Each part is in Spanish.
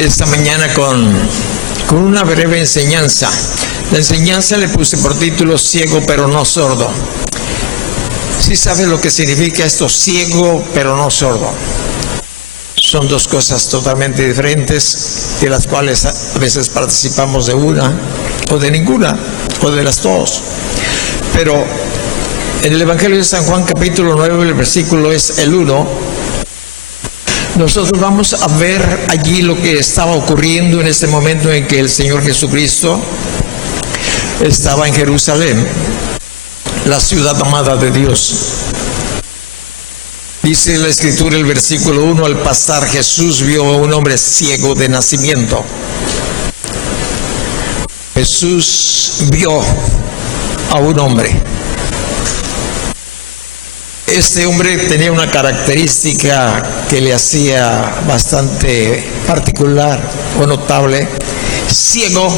esta mañana con una breve enseñanza. La enseñanza le puse por título Ciego pero no sordo. ¿Sí sabe lo que significa esto, ciego pero no sordo? Son dos cosas totalmente diferentes, de las cuales a veces participamos de una o de ninguna, o de las dos. Pero en el Evangelio de San Juan capítulo 9, el versículo es el 1, nosotros vamos a ver allí lo que estaba ocurriendo en este momento en que el Señor Jesucristo estaba en Jerusalén, la ciudad amada de Dios. Dice la Escritura, el versículo 1, al pasar Jesús vio a un hombre ciego de nacimiento. Jesús vio a un hombre. Este hombre tenía una característica que le hacía bastante particular o notable: ciego,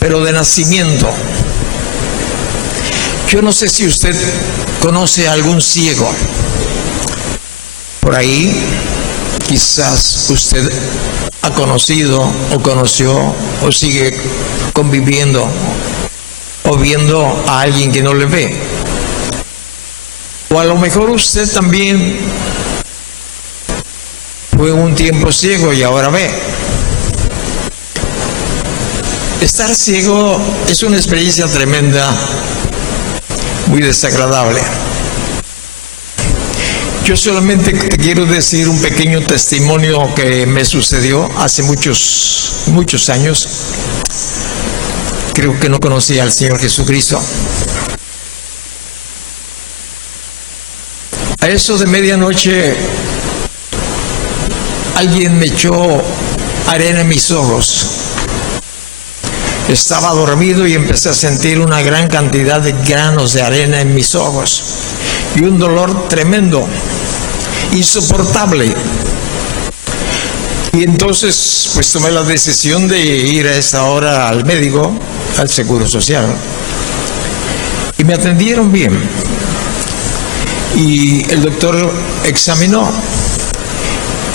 pero de nacimiento. Yo no sé si usted conoce a algún ciego. Por ahí, quizás usted ha conocido o conoció o sigue conviviendo o viendo a alguien que no le ve. O a lo mejor usted también fue un tiempo ciego y ahora ve. Estar ciego es una experiencia tremenda, muy desagradable. Yo solamente quiero decir un pequeño testimonio que me sucedió hace muchos años. Creo que no conocía al Señor Jesucristo. A eso de medianoche, alguien me echó arena en mis ojos. Estaba dormido y empecé a sentir una gran cantidad de granos de arena en mis ojos y un dolor tremendo, insoportable. Y entonces pues tomé la decisión de ir a esa hora al médico, al Seguro Social, y me atendieron bien. Y el doctor examinó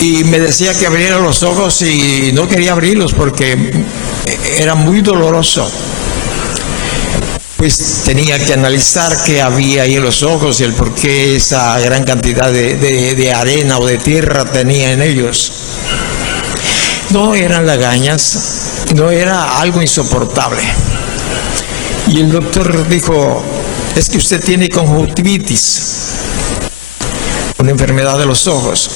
y me decía que abriera los ojos y no quería abrirlos porque era muy doloroso. Pues tenía que analizar qué había ahí en los ojos y el por qué esa gran cantidad de arena o de tierra tenía en ellos. No eran lagañas, no era algo insoportable. Y el doctor dijo: es que usted tiene conjuntivitis, una enfermedad de los ojos.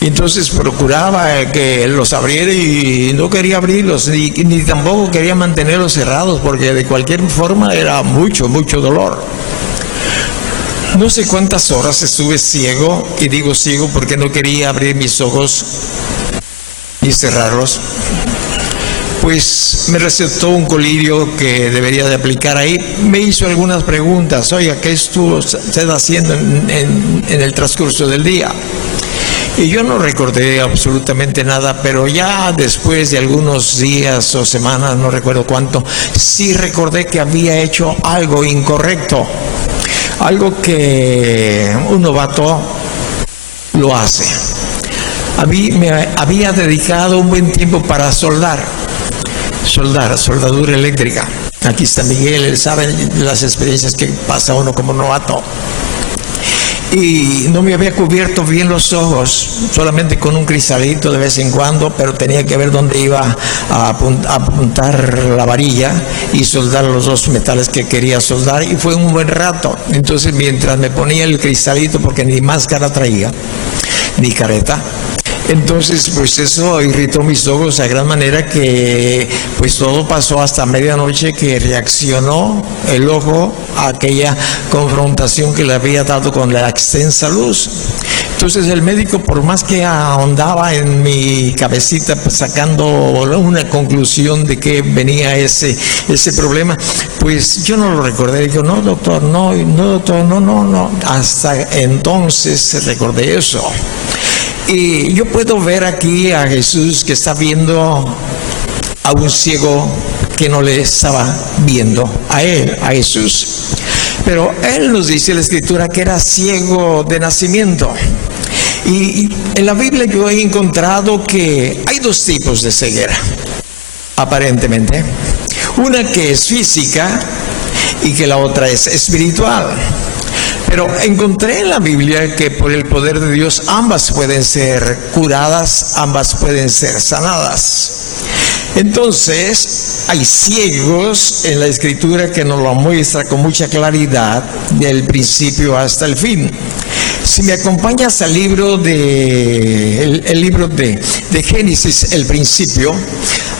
Y entonces procuraba que los abriera y no quería abrirlos, ni tampoco quería mantenerlos cerrados, porque de cualquier forma era mucho dolor. No sé cuántas horas estuve ciego, y digo ciego porque no quería abrir mis ojos y cerrarlos. Pues me recetó un colirio que debería de aplicar ahí. Me hizo algunas preguntas: oiga, ¿qué estuvo usted haciendo en el transcurso del día? Y yo no recordé absolutamente nada, pero ya después de algunos días o semanas, no recuerdo cuánto, sí recordé que había hecho algo incorrecto, algo que un novato lo hace. Me había dedicado un buen tiempo para soldadura eléctrica. Aquí está Miguel, él sabe las experiencias que pasa uno como novato. Y no me había cubierto bien los ojos, solamente con un cristalito de vez en cuando, pero tenía que ver dónde iba a apuntar la varilla y soldar los dos metales que quería soldar, y fue un buen rato. Entonces, mientras me ponía el cristalito, porque ni máscara traía, ni careta, entonces pues eso irritó mis ojos a gran manera que pues todo pasó hasta medianoche, que reaccionó el ojo a aquella confrontación que le había dado con la extensa luz. Entonces el médico, por más que ahondaba en mi cabecita pues, sacando una conclusión de que venía ese problema, pues yo no lo recordé. Digo: no doctor, no doctor, no. Hasta entonces recordé eso. Y yo puedo ver aquí a Jesús que está viendo a un ciego que no le estaba viendo a él, a Jesús. Pero él nos dice en la Escritura que era ciego de nacimiento. Y en la Biblia yo he encontrado que hay dos tipos de ceguera, aparentemente. Una que es física y que la otra es espiritual. Pero encontré en la Biblia que por el poder de Dios ambas pueden ser curadas, ambas pueden ser sanadas. Entonces, hay ciegos en la Escritura que nos lo muestra con mucha claridad del principio hasta el fin. Si me acompañas al libro el libro de Génesis, el principio,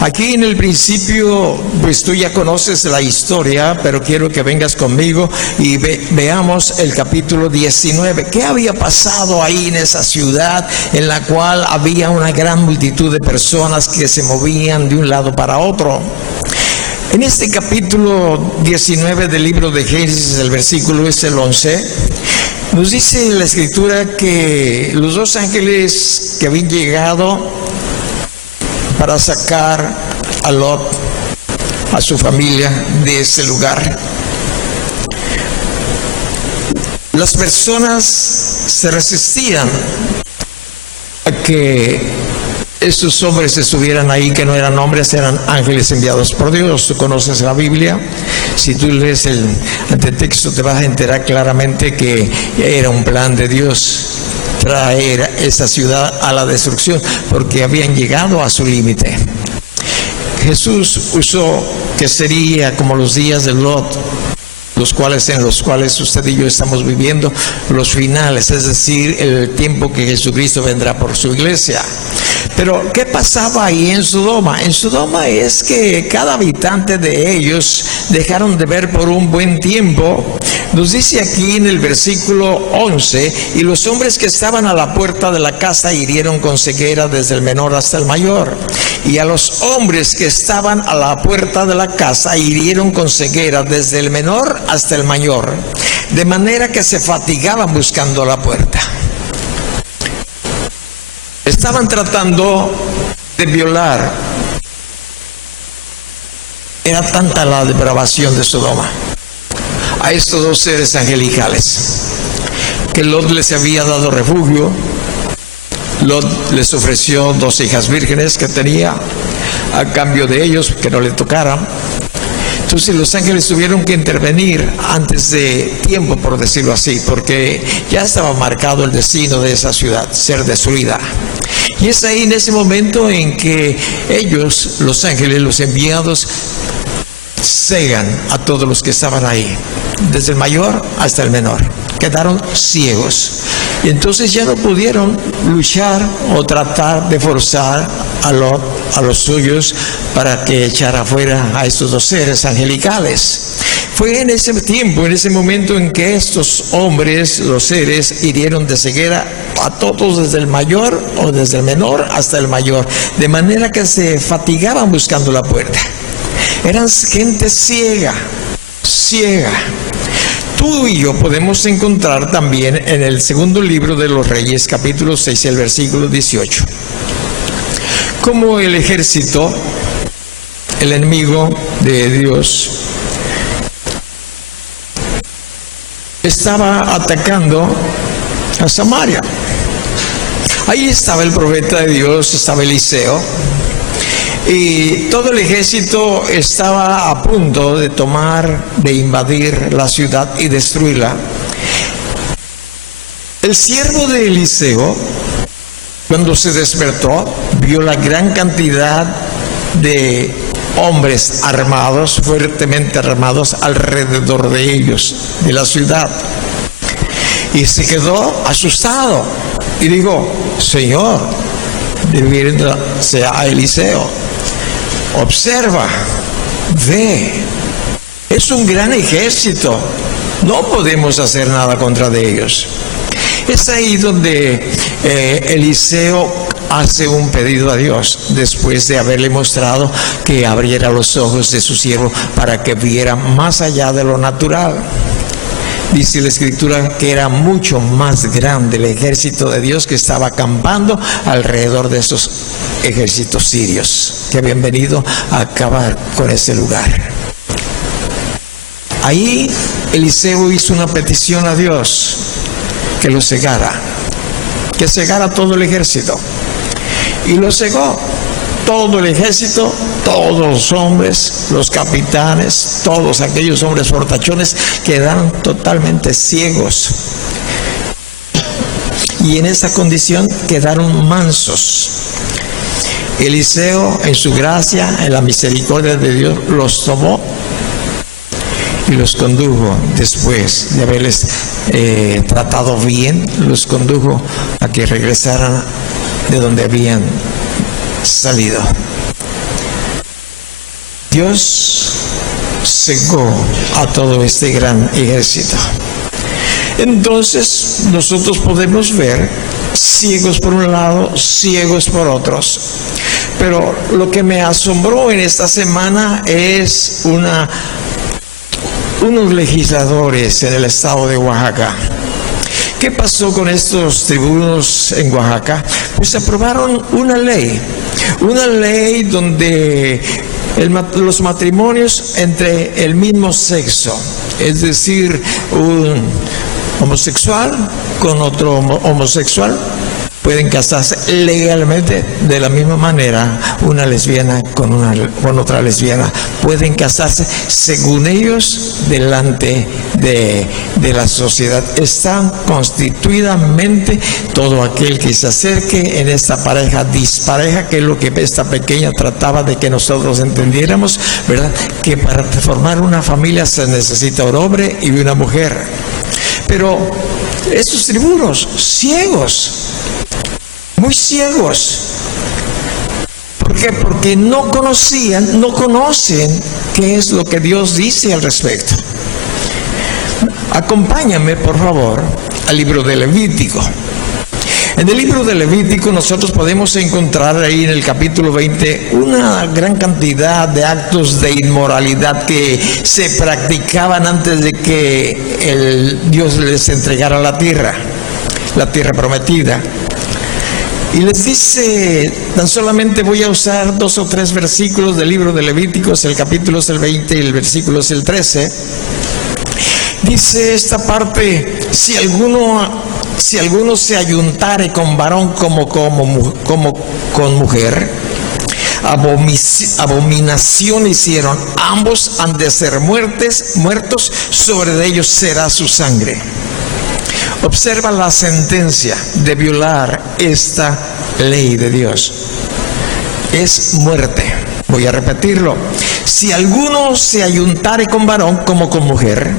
aquí en el principio, pues tú ya conoces la historia, pero quiero que vengas conmigo y veamos el capítulo 19. ¿Qué había pasado ahí en esa ciudad en la cual había una gran multitud de personas que se movían de un lado para otro? En este capítulo 19 del libro de Génesis, el versículo es el 11, nos dice la Escritura que los dos ángeles que habían llegado para sacar a Lot, a su familia, de ese lugar. Las personas se resistían a que estos hombres estuvieran ahí, que no eran hombres, eran ángeles enviados por Dios. Tú conoces la Biblia. Si tú lees el antetexto te vas a enterar claramente que era un plan de Dios traer esa ciudad a la destrucción, porque habían llegado a su límite. Jesús usó que sería como los días de Lot, en los cuales usted y yo estamos viviendo los finales, es decir, el tiempo que Jesucristo vendrá por su iglesia. Pero ¿qué pasaba ahí en Sodoma? En Sodoma es que cada habitante de ellos dejaron de ver por un buen tiempo. Nos dice aquí en el versículo 11, y los hombres que estaban a la puerta de la casa hirieron con ceguera desde el menor hasta el mayor. Y a los hombres que estaban a la puerta de la casa hirieron con ceguera desde el menor hasta el mayor, de manera que se fatigaban buscando la puerta. Estaban tratando de violar. Era tanta la depravación de Sodoma a estos dos seres angelicales que Lot les había dado refugio. Lot les ofreció 2 hijas vírgenes que tenía a cambio de ellos, que no le tocaran. Entonces los ángeles tuvieron que intervenir antes de tiempo, por decirlo así, porque ya estaba marcado el destino de esa ciudad, ser destruida. Y es ahí en ese momento en que ellos, los ángeles, los enviados, cegan a todos los que estaban ahí, desde el mayor hasta el menor. Quedaron ciegos. Y entonces ya no pudieron luchar o tratar de forzar a Lot, a los suyos, para que echara fuera a estos dos seres angelicales. Fue en ese tiempo, en ese momento en que estos hombres, los seres, hirieron de ceguera a todos, desde el mayor o desde el menor hasta el mayor, de manera que se fatigaban buscando la puerta. Eran gente ciega. Tú y yo podemos encontrar también en el segundo libro de los Reyes, capítulo 6, el versículo 18, como el ejército, el enemigo de Dios, estaba atacando a Samaria. Ahí estaba el profeta de Dios, estaba Eliseo, y todo el ejército estaba a punto de invadir la ciudad y destruirla. El siervo de Eliseo, cuando se despertó, vio la gran cantidad de hombres armados, fuertemente armados, alrededor de ellos, de la ciudad. Y se quedó asustado y dijo: Señor, refiriéndose a Eliseo, observa, ve, es un gran ejército, no podemos hacer nada contra de ellos. Es ahí donde Eliseo hace un pedido a Dios, después de haberle mostrado que abriera los ojos de su siervo para que viera más allá de lo natural. Dice la Escritura que era mucho más grande el ejército de Dios que estaba acampando alrededor de esos ejércitos sirios que habían venido a acabar con ese lugar. Ahí Eliseo hizo una petición a Dios, que lo cegara. que cegara todo el ejército. Y lo cegó. Todo el ejército, todos los hombres, los capitanes, todos aquellos hombres fortachones quedaron totalmente ciegos. Y en esa condición quedaron mansos. Eliseo, en su gracia, en la misericordia de Dios, los tomó y los condujo, después de haberles tratado bien, los condujo a que regresaran de donde habían salido. Dios cegó a todo este gran ejército. Entonces nosotros podemos ver ciegos por un lado, ciegos por otros. Pero lo que me asombró en esta semana es unos legisladores en el estado de Oaxaca. ¿Qué pasó con estos tribunos en Oaxaca? Pues aprobaron una ley donde los matrimonios entre el mismo sexo, es decir, un homosexual con otro homosexual, pueden casarse legalmente de la misma manera. Una lesbiana con otra lesbiana pueden casarse según ellos delante de la sociedad. Están constituidamente todo aquel que se acerque en esta pareja dispareja, que es lo que esta pequeña trataba de que nosotros entendiéramos, ¿verdad? Que para formar una familia se necesita un hombre y una mujer. Pero estos tribunos ciegos, muy ciegos. ¿Por qué? Porque no conocen qué es lo que Dios dice al respecto. Acompáñame, por favor, al libro de Levítico. En el libro de Levítico nosotros podemos encontrar ahí en el capítulo 20 una gran cantidad de actos de inmoralidad que se practicaban antes de que Dios les entregara la tierra prometida. Y les dice, tan solamente voy a usar 2 o 3 versículos del libro de Levíticos, el capítulo es el 20 y el versículo es el 13. Dice esta parte: si alguno se ayuntare con varón como con mujer, abominación hicieron, ambos han de ser muertos, sobre ellos será su sangre. Observa la sentencia de violar esta ley de Dios. Es muerte. Voy a repetirlo. Si alguno se ayuntare con varón como con mujer,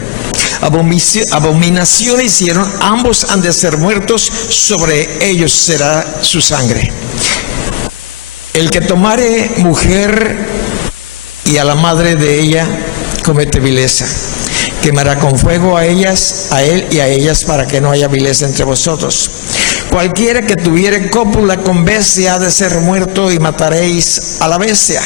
abominación hicieron, ambos han de ser muertos, sobre ellos será su sangre. El que tomare mujer y a la madre de ella comete vileza. Quemará con fuego a él y a ellas, para que no haya vileza entre vosotros. Cualquiera que tuviere cópula con bestia ha de ser muerto, y mataréis a la bestia.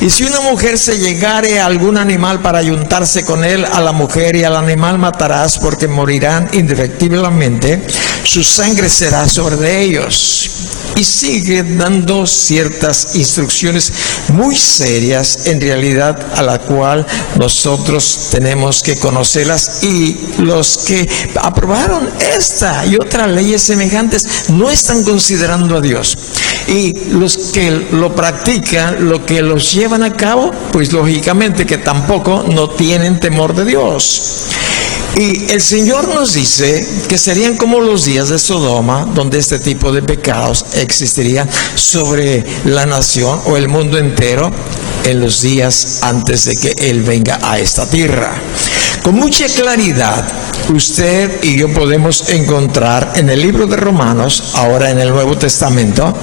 Y si una mujer se llegare a algún animal para ayuntarse con él, a la mujer y al animal matarás, porque morirán indefectiblemente, su sangre será sobre ellos. Y sigue dando ciertas instrucciones muy serias, en realidad, a la cual nosotros tenemos que conocerlas. Y los que aprobaron esta y otras leyes semejantes no están considerando a Dios. Y los que lo practican, lo que los llevan a cabo, pues lógicamente que tampoco no tienen temor de Dios. Y el Señor nos dice que serían como los días de Sodoma, donde este tipo de pecados existirían sobre la nación o el mundo entero en los días antes de que Él venga a esta tierra. Con mucha claridad, usted y yo podemos encontrar en el libro de Romanos, ahora en el Nuevo Testamento,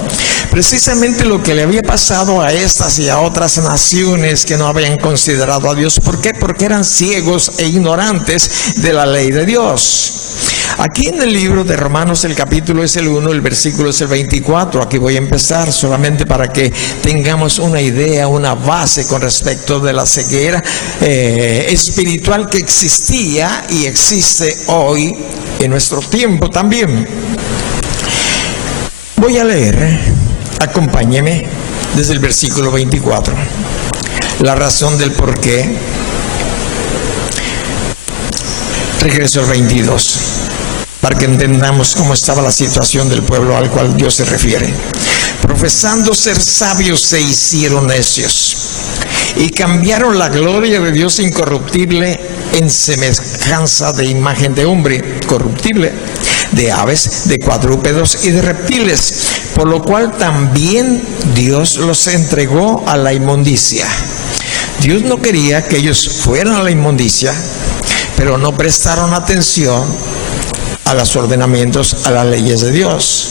precisamente lo que le había pasado a estas y a otras naciones que no habían considerado a Dios. ¿Por qué? Porque eran ciegos e ignorantes de la ley de Dios. Aquí en el libro de Romanos, el capítulo es el 1, el versículo es el 24. Aquí voy a empezar solamente para que tengamos una idea, una base con respecto de la ceguera espiritual que existía y existe hoy en nuestro tiempo también. Voy a leer, acompáñeme desde el versículo 24, la razón del por qué. Regreso al 22. para que entendamos cómo estaba la situación del pueblo al cual Dios se refiere. Profesando ser sabios se hicieron necios y cambiaron la gloria de Dios incorruptible en semejanza de imagen de hombre corruptible, de aves, de cuadrúpedos y de reptiles, por lo cual también Dios los entregó a la inmundicia. Dios no quería que ellos fueran a la inmundicia, pero no prestaron atención a los ordenamientos, a las leyes de Dios.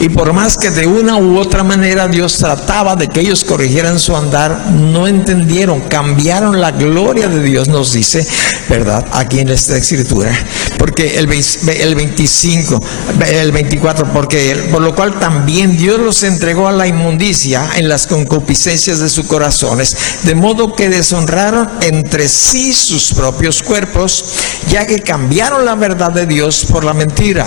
Y por más que de una u otra manera Dios trataba de que ellos corrigieran su andar, no entendieron, cambiaron la gloria de Dios, nos dice, ¿verdad? Aquí en esta escritura. Porque el 24, porque por lo cual también Dios los entregó a la inmundicia en las concupiscencias de sus corazones, de modo que deshonraron entre sí sus propios cuerpos, ya que cambiaron la verdad de Dios por la mentira,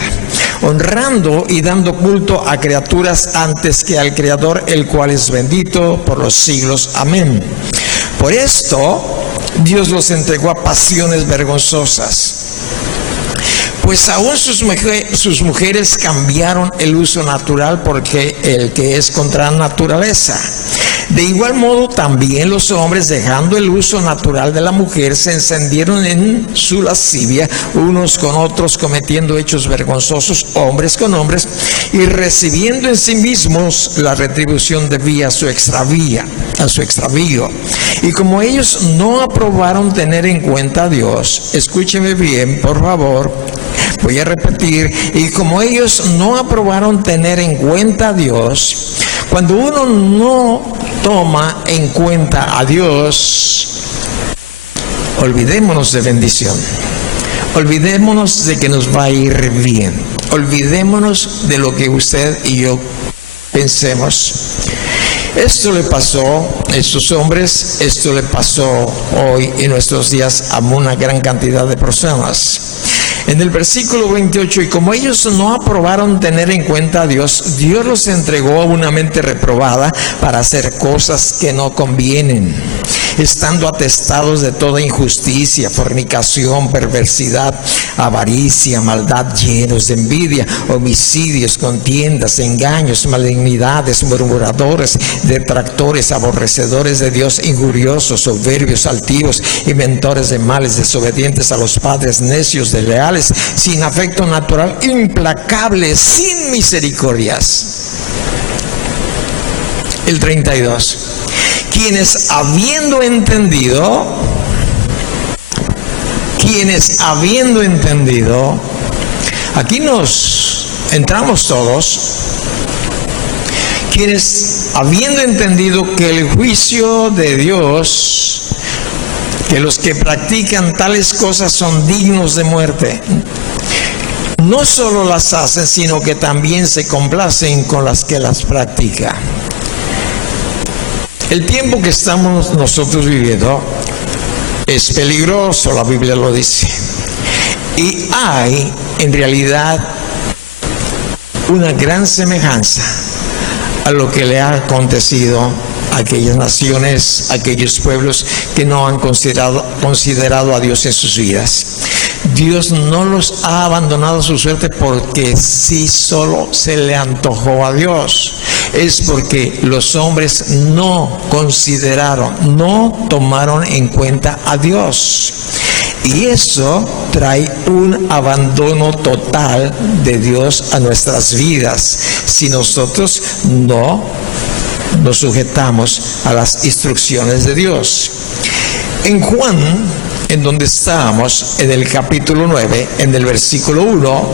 honrando y dando culto a criaturas antes que al Creador, el cual es bendito por los siglos. Amén. Por esto Dios los entregó a pasiones vergonzosas, pues aún sus mujeres cambiaron el uso natural porque el que es contra la naturaleza. De igual modo también los hombres, dejando el uso natural de la mujer, se encendieron en su lascivia unos con otros, cometiendo hechos vergonzosos hombres con hombres, y recibiendo en sí mismos la retribución debida a su extravío. Y como ellos no aprobaron tener en cuenta a Dios, escúcheme bien, por favor, voy a repetir, y como ellos no aprobaron tener en cuenta a Dios, cuando uno no toma en cuenta a Dios, olvidémonos de bendición, olvidémonos de que nos va a ir bien, olvidémonos de lo que usted y yo pensemos. Esto le pasó a estos hombres, esto le pasó hoy en nuestros días a una gran cantidad de personas. En el versículo 28, y como ellos no aprobaron tener en cuenta a Dios, Dios los entregó a una mente reprobada para hacer cosas que no convienen, estando atestados de toda injusticia, fornicación, perversidad, avaricia, maldad, llenos de envidia, homicidios, contiendas, engaños, malignidades, murmuradores, detractores, aborrecedores de Dios, injuriosos, soberbios, altivos, inventores de males, desobedientes a los padres, necios, desleales, sin afecto natural, implacables, sin misericordias. El 32. Quienes habiendo entendido, aquí nos entramos todos, quienes habiendo entendido que el juicio de Dios, que los que practican tales cosas son dignos de muerte, no solo las hacen, sino que también se complacen con las que las practican. El tiempo que estamos nosotros viviendo es peligroso, la Biblia lo dice. Y hay, en realidad, una gran semejanza a lo que le ha acontecido a aquellas naciones, a aquellos pueblos que no han considerado a Dios en sus vidas. Dios no los ha abandonado a su suerte porque sí solo se le antojó a Dios. Es porque los hombres no consideraron, no tomaron en cuenta a Dios. Y eso trae un abandono total de Dios a nuestras vidas si nosotros no nos sujetamos a las instrucciones de Dios. En Juan, en donde estábamos, en el capítulo 9, en el versículo 1,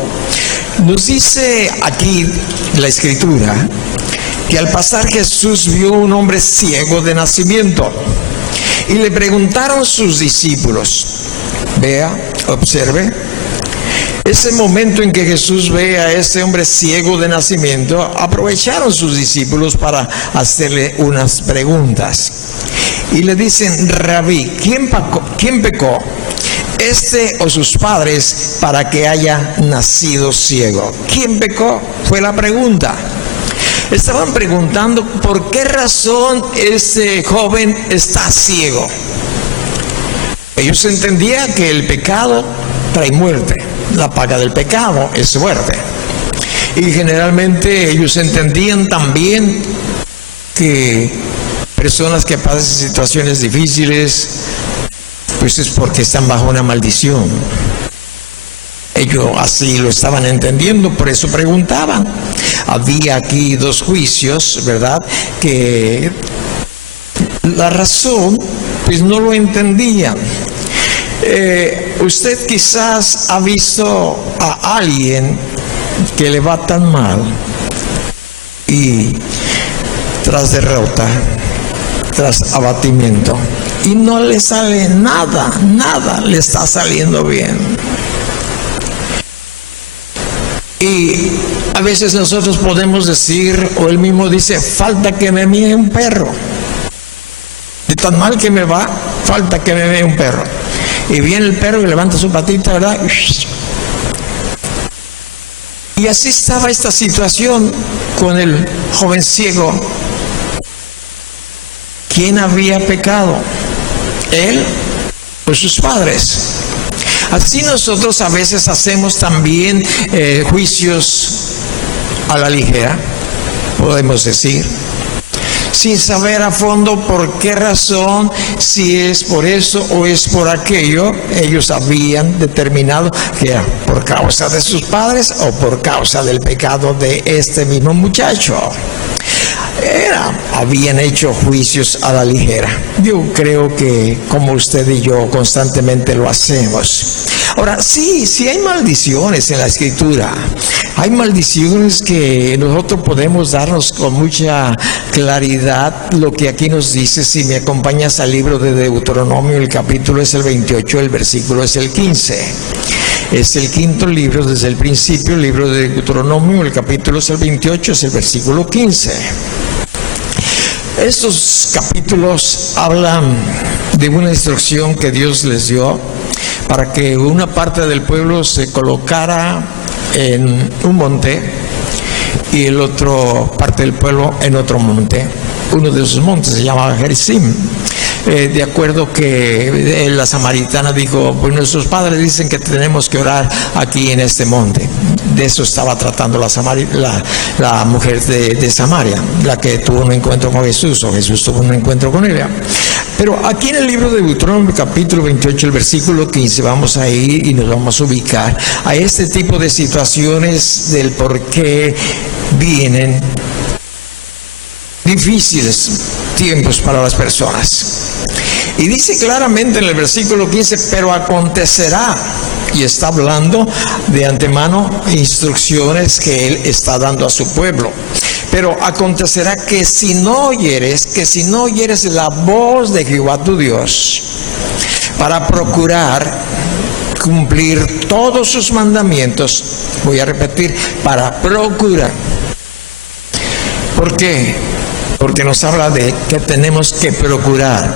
nos dice aquí la Escritura que al pasar Jesús vio un hombre ciego de nacimiento y le preguntaron sus discípulos. Vea, observe, ese momento en que Jesús ve a ese hombre ciego de nacimiento, aprovecharon sus discípulos para hacerle unas preguntas. Y le dicen: Rabí, ¿quién pecó? ¿Este o sus padres para que haya nacido ciego? ¿Quién pecó? Fue la pregunta. Estaban preguntando por qué razón ese joven está ciego. Ellos entendían que el pecado trae muerte. La paga del pecado es muerte. Y generalmente ellos entendían también que personas que pasan situaciones difíciles, pues es porque están bajo una maldición. Ellos así lo estaban entendiendo, por eso preguntaban. Había aquí dos juicios, ¿verdad? Que la razón, pues no lo entendían. Usted quizás ha visto a alguien que le va tan mal y tras derrota, tras abatimiento, y no le sale nada le está saliendo bien. Y a veces nosotros podemos decir, o él mismo dice, falta que me mire un perro. De tan mal que me va, falta que me vea un perro. Y viene el perro y levanta su patita, ¿verdad? Y así estaba esta situación con el joven ciego. ¿Quién había pecado? ¿Él o sus padres? Así nosotros a veces hacemos también juicios a la ligera, podemos decir, sin saber a fondo por qué razón, si es por eso o es por aquello. Ellos habían determinado que era por causa de sus padres o por causa del pecado de este mismo muchacho. Habían hecho juicios a la ligera. Yo creo que como usted y yo constantemente lo hacemos. Ahora, sí hay maldiciones en la Escritura. Hay maldiciones que nosotros podemos darnos con mucha claridad lo que aquí nos dice. Si me acompañas al libro de Deuteronomio, el capítulo es el 28, el versículo es el 15. Es el quinto libro desde el principio, el libro de Deuteronomio, el capítulo es el 28, es el versículo 15. Estos capítulos hablan de una instrucción que Dios les dio para que una parte del pueblo se colocara en un monte y el otro parte del pueblo en otro monte. Uno de esos montes se llama Gerizim. De acuerdo que la samaritana dijo, pues nuestros padres dicen que tenemos que orar aquí en este monte. De eso estaba tratando la mujer de Samaria, la que tuvo un encuentro con Jesús, o Jesús tuvo un encuentro con ella. Pero aquí en el libro de Deuteronomio, capítulo 28, el versículo 15, vamos a ir y nos vamos a ubicar a este tipo de situaciones del por qué vienen difíciles tiempos para las personas. Y dice claramente en el versículo 15, pero acontecerá, y está hablando de antemano instrucciones que él está dando a su pueblo. Pero acontecerá que si no oyeres la voz de Jehová tu Dios, para procurar cumplir todos sus mandamientos, voy a repetir, para procurar. ¿Por qué? Porque nos habla de que tenemos que procurar.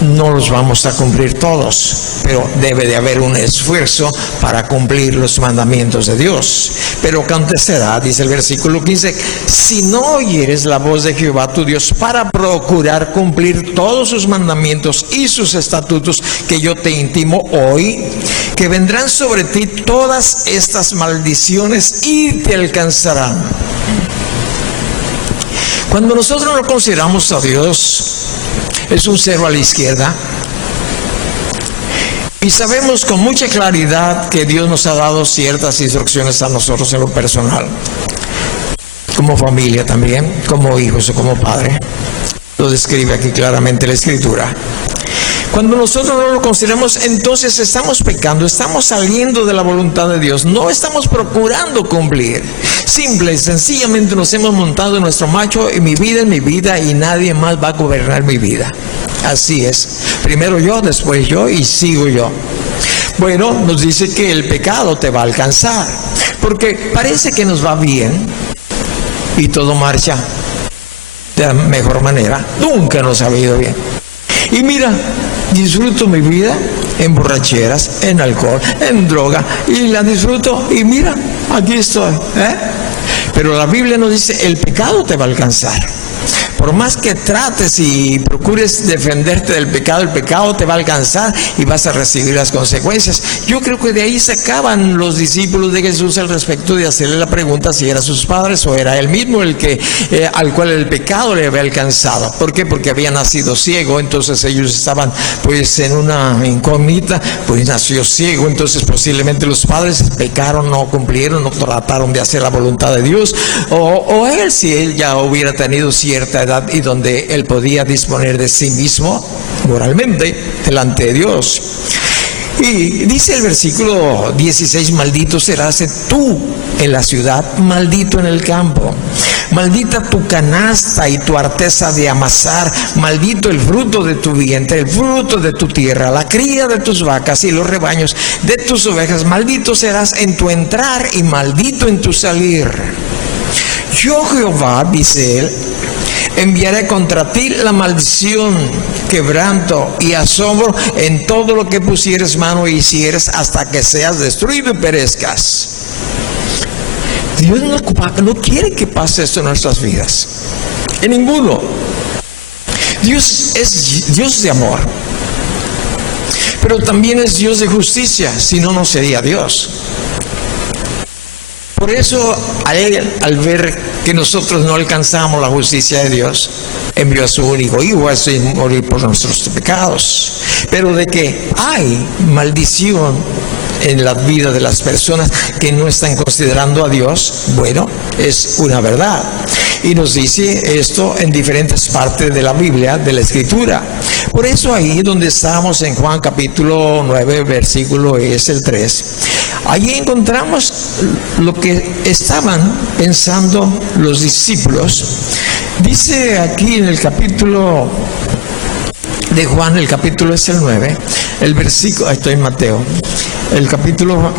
No los vamos a cumplir todos, pero debe de haber un esfuerzo para cumplir los mandamientos de Dios. Pero acontecerá, dice el versículo 15, si no oyeres la voz de Jehová tu Dios para procurar cumplir todos sus mandamientos y sus estatutos que yo te intimo hoy, que vendrán sobre ti todas estas maldiciones y te alcanzarán. Cuando nosotros no consideramos a Dios, es un cero a la izquierda. Y sabemos con mucha claridad que Dios nos ha dado ciertas instrucciones a nosotros en lo personal, como familia también, como hijos o como padre. Lo describe aquí claramente la Escritura. Cuando nosotros no lo consideramos, entonces estamos pecando, estamos saliendo de la voluntad de Dios, no estamos procurando cumplir. Simple y sencillamente nos hemos montado en nuestro macho, y mi vida es mi vida y nadie más va a gobernar mi vida. Así es. Primero yo, después yo y sigo yo. Bueno, nos dice que el pecado te va a alcanzar, porque parece que nos va bien y todo marcha de la mejor manera. Nunca nos ha ido bien. Y mira, disfruto mi vida en borracheras, en alcohol, en droga, y la disfruto y mira, aquí estoy. Pero la Biblia nos dice, el pecado te va a alcanzar. por más que trates y procures defenderte del pecado, el pecado te va a alcanzar y vas a recibir las consecuencias. Yo creo que de ahí sacaban los discípulos de Jesús al respecto de hacerle la pregunta si eran sus padres o era él mismo el que al cual el pecado le había alcanzado. ¿Por qué? Porque había nacido ciego, entonces ellos estaban pues en una incógnita, pues nació ciego, entonces posiblemente los padres pecaron, no cumplieron, no trataron de hacer la voluntad de Dios, o él, si él ya hubiera tenido cierta edad y donde él podía disponer de sí mismo moralmente delante de Dios. Y dice el versículo 16, maldito serás tú en la ciudad, maldito en el campo. Maldita tu canasta y tu arteza de amasar, maldito el fruto de tu vientre, el fruto de tu tierra, la cría de tus vacas y los rebaños de tus ovejas. Maldito serás en tu entrar y maldito en tu salir. Yo, Jehová, dice él, enviaré contra ti la maldición, quebranto y asombro en todo lo que pusieres mano y hicieres hasta que seas destruido y perezcas. Dios no quiere que pase esto en nuestras vidas, en ninguno. Dios es Dios de amor, pero también es Dios de justicia, si no, no sería Dios. Por eso, al ver que nosotros no alcanzamos la justicia de Dios, envió a su único hijo a morir por nuestros pecados. Pero de que hay maldición en la vida de las personas que no están considerando a Dios, bueno, es una verdad. Y nos dice esto en diferentes partes de la Biblia, de la Escritura. Por eso ahí donde estamos en Juan capítulo 9, versículo es el 3, allí encontramos lo que estaban pensando los discípulos. Dice aquí en el capítulo de Juan, el capítulo es el 9, el versículo, estoy en Mateo, el capítulo,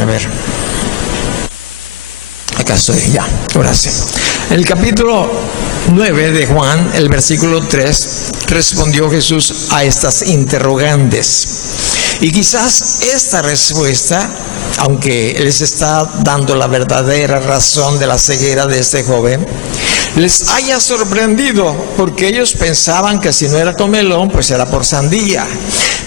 a ver, acá estoy, ya, ahora sí. El capítulo 9 de Juan, el versículo 3, respondió Jesús a estas interrogantes. Y quizás esta respuesta, aunque les está dando la verdadera razón de la ceguera de este joven, les haya sorprendido, porque ellos pensaban que si no era con melón, pues era por sandía.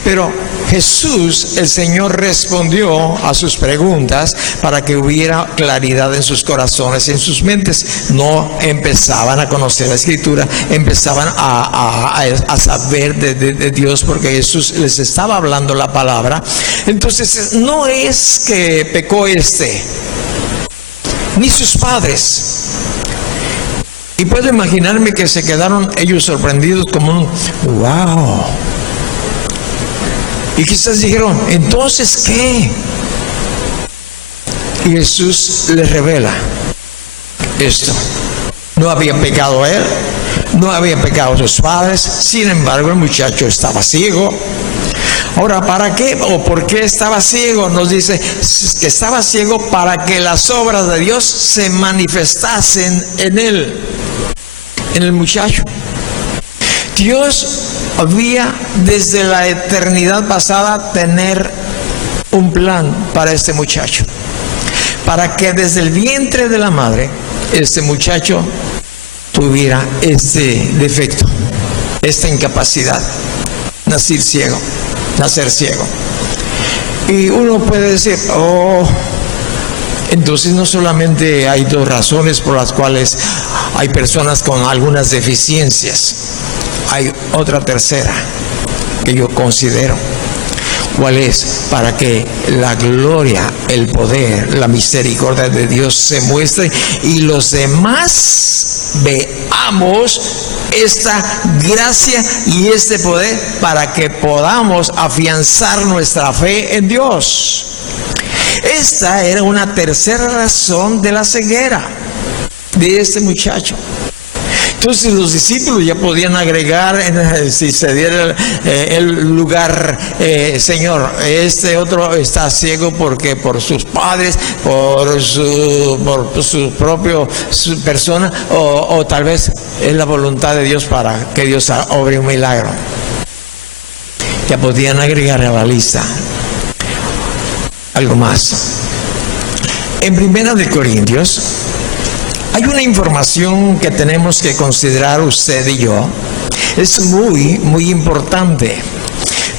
Pero Jesús, el Señor, respondió a sus preguntas para que hubiera claridad en sus corazones y en sus mentes. No empezaban a conocer la Escritura, empezaban a saber de Dios, porque Jesús les estaba hablando la palabra. Entonces, no es que pecó ni sus padres. Y puedo imaginarme que se quedaron ellos sorprendidos como un wow. Y quizás dijeron, ¿entonces qué? Y Jesús les revela esto. No había pecado él, no había pecado sus padres, sin embargo el muchacho estaba ciego. Ahora, ¿para qué o por qué estaba ciego? Nos dice que estaba ciego para que las obras de Dios se manifestasen en él, en el muchacho. Dios había desde la eternidad pasada tener un plan para este muchacho, para que desde el vientre de la madre este muchacho tuviera este defecto, esta incapacidad, nacer ciego. Y uno puede decir, entonces no solamente hay dos razones por las cuales hay personas con algunas deficiencias, hay otra tercera que yo considero. ¿Cuál es? Para que la gloria, el poder, la misericordia de Dios se muestre y los demás veamos esta gracia y este poder para que podamos afianzar nuestra fe en Dios. Esta era una tercera razón de la ceguera de este muchacho. Entonces los discípulos ya podían agregar, si se diera el lugar, Señor, este otro está ciego porque por sus padres, por su propia persona, o tal vez es la voluntad de Dios para que Dios obre un milagro. Ya podían agregar a la lista algo más. En 1 Corintios, Hay una información que tenemos que considerar usted y yo. Es muy, muy importante.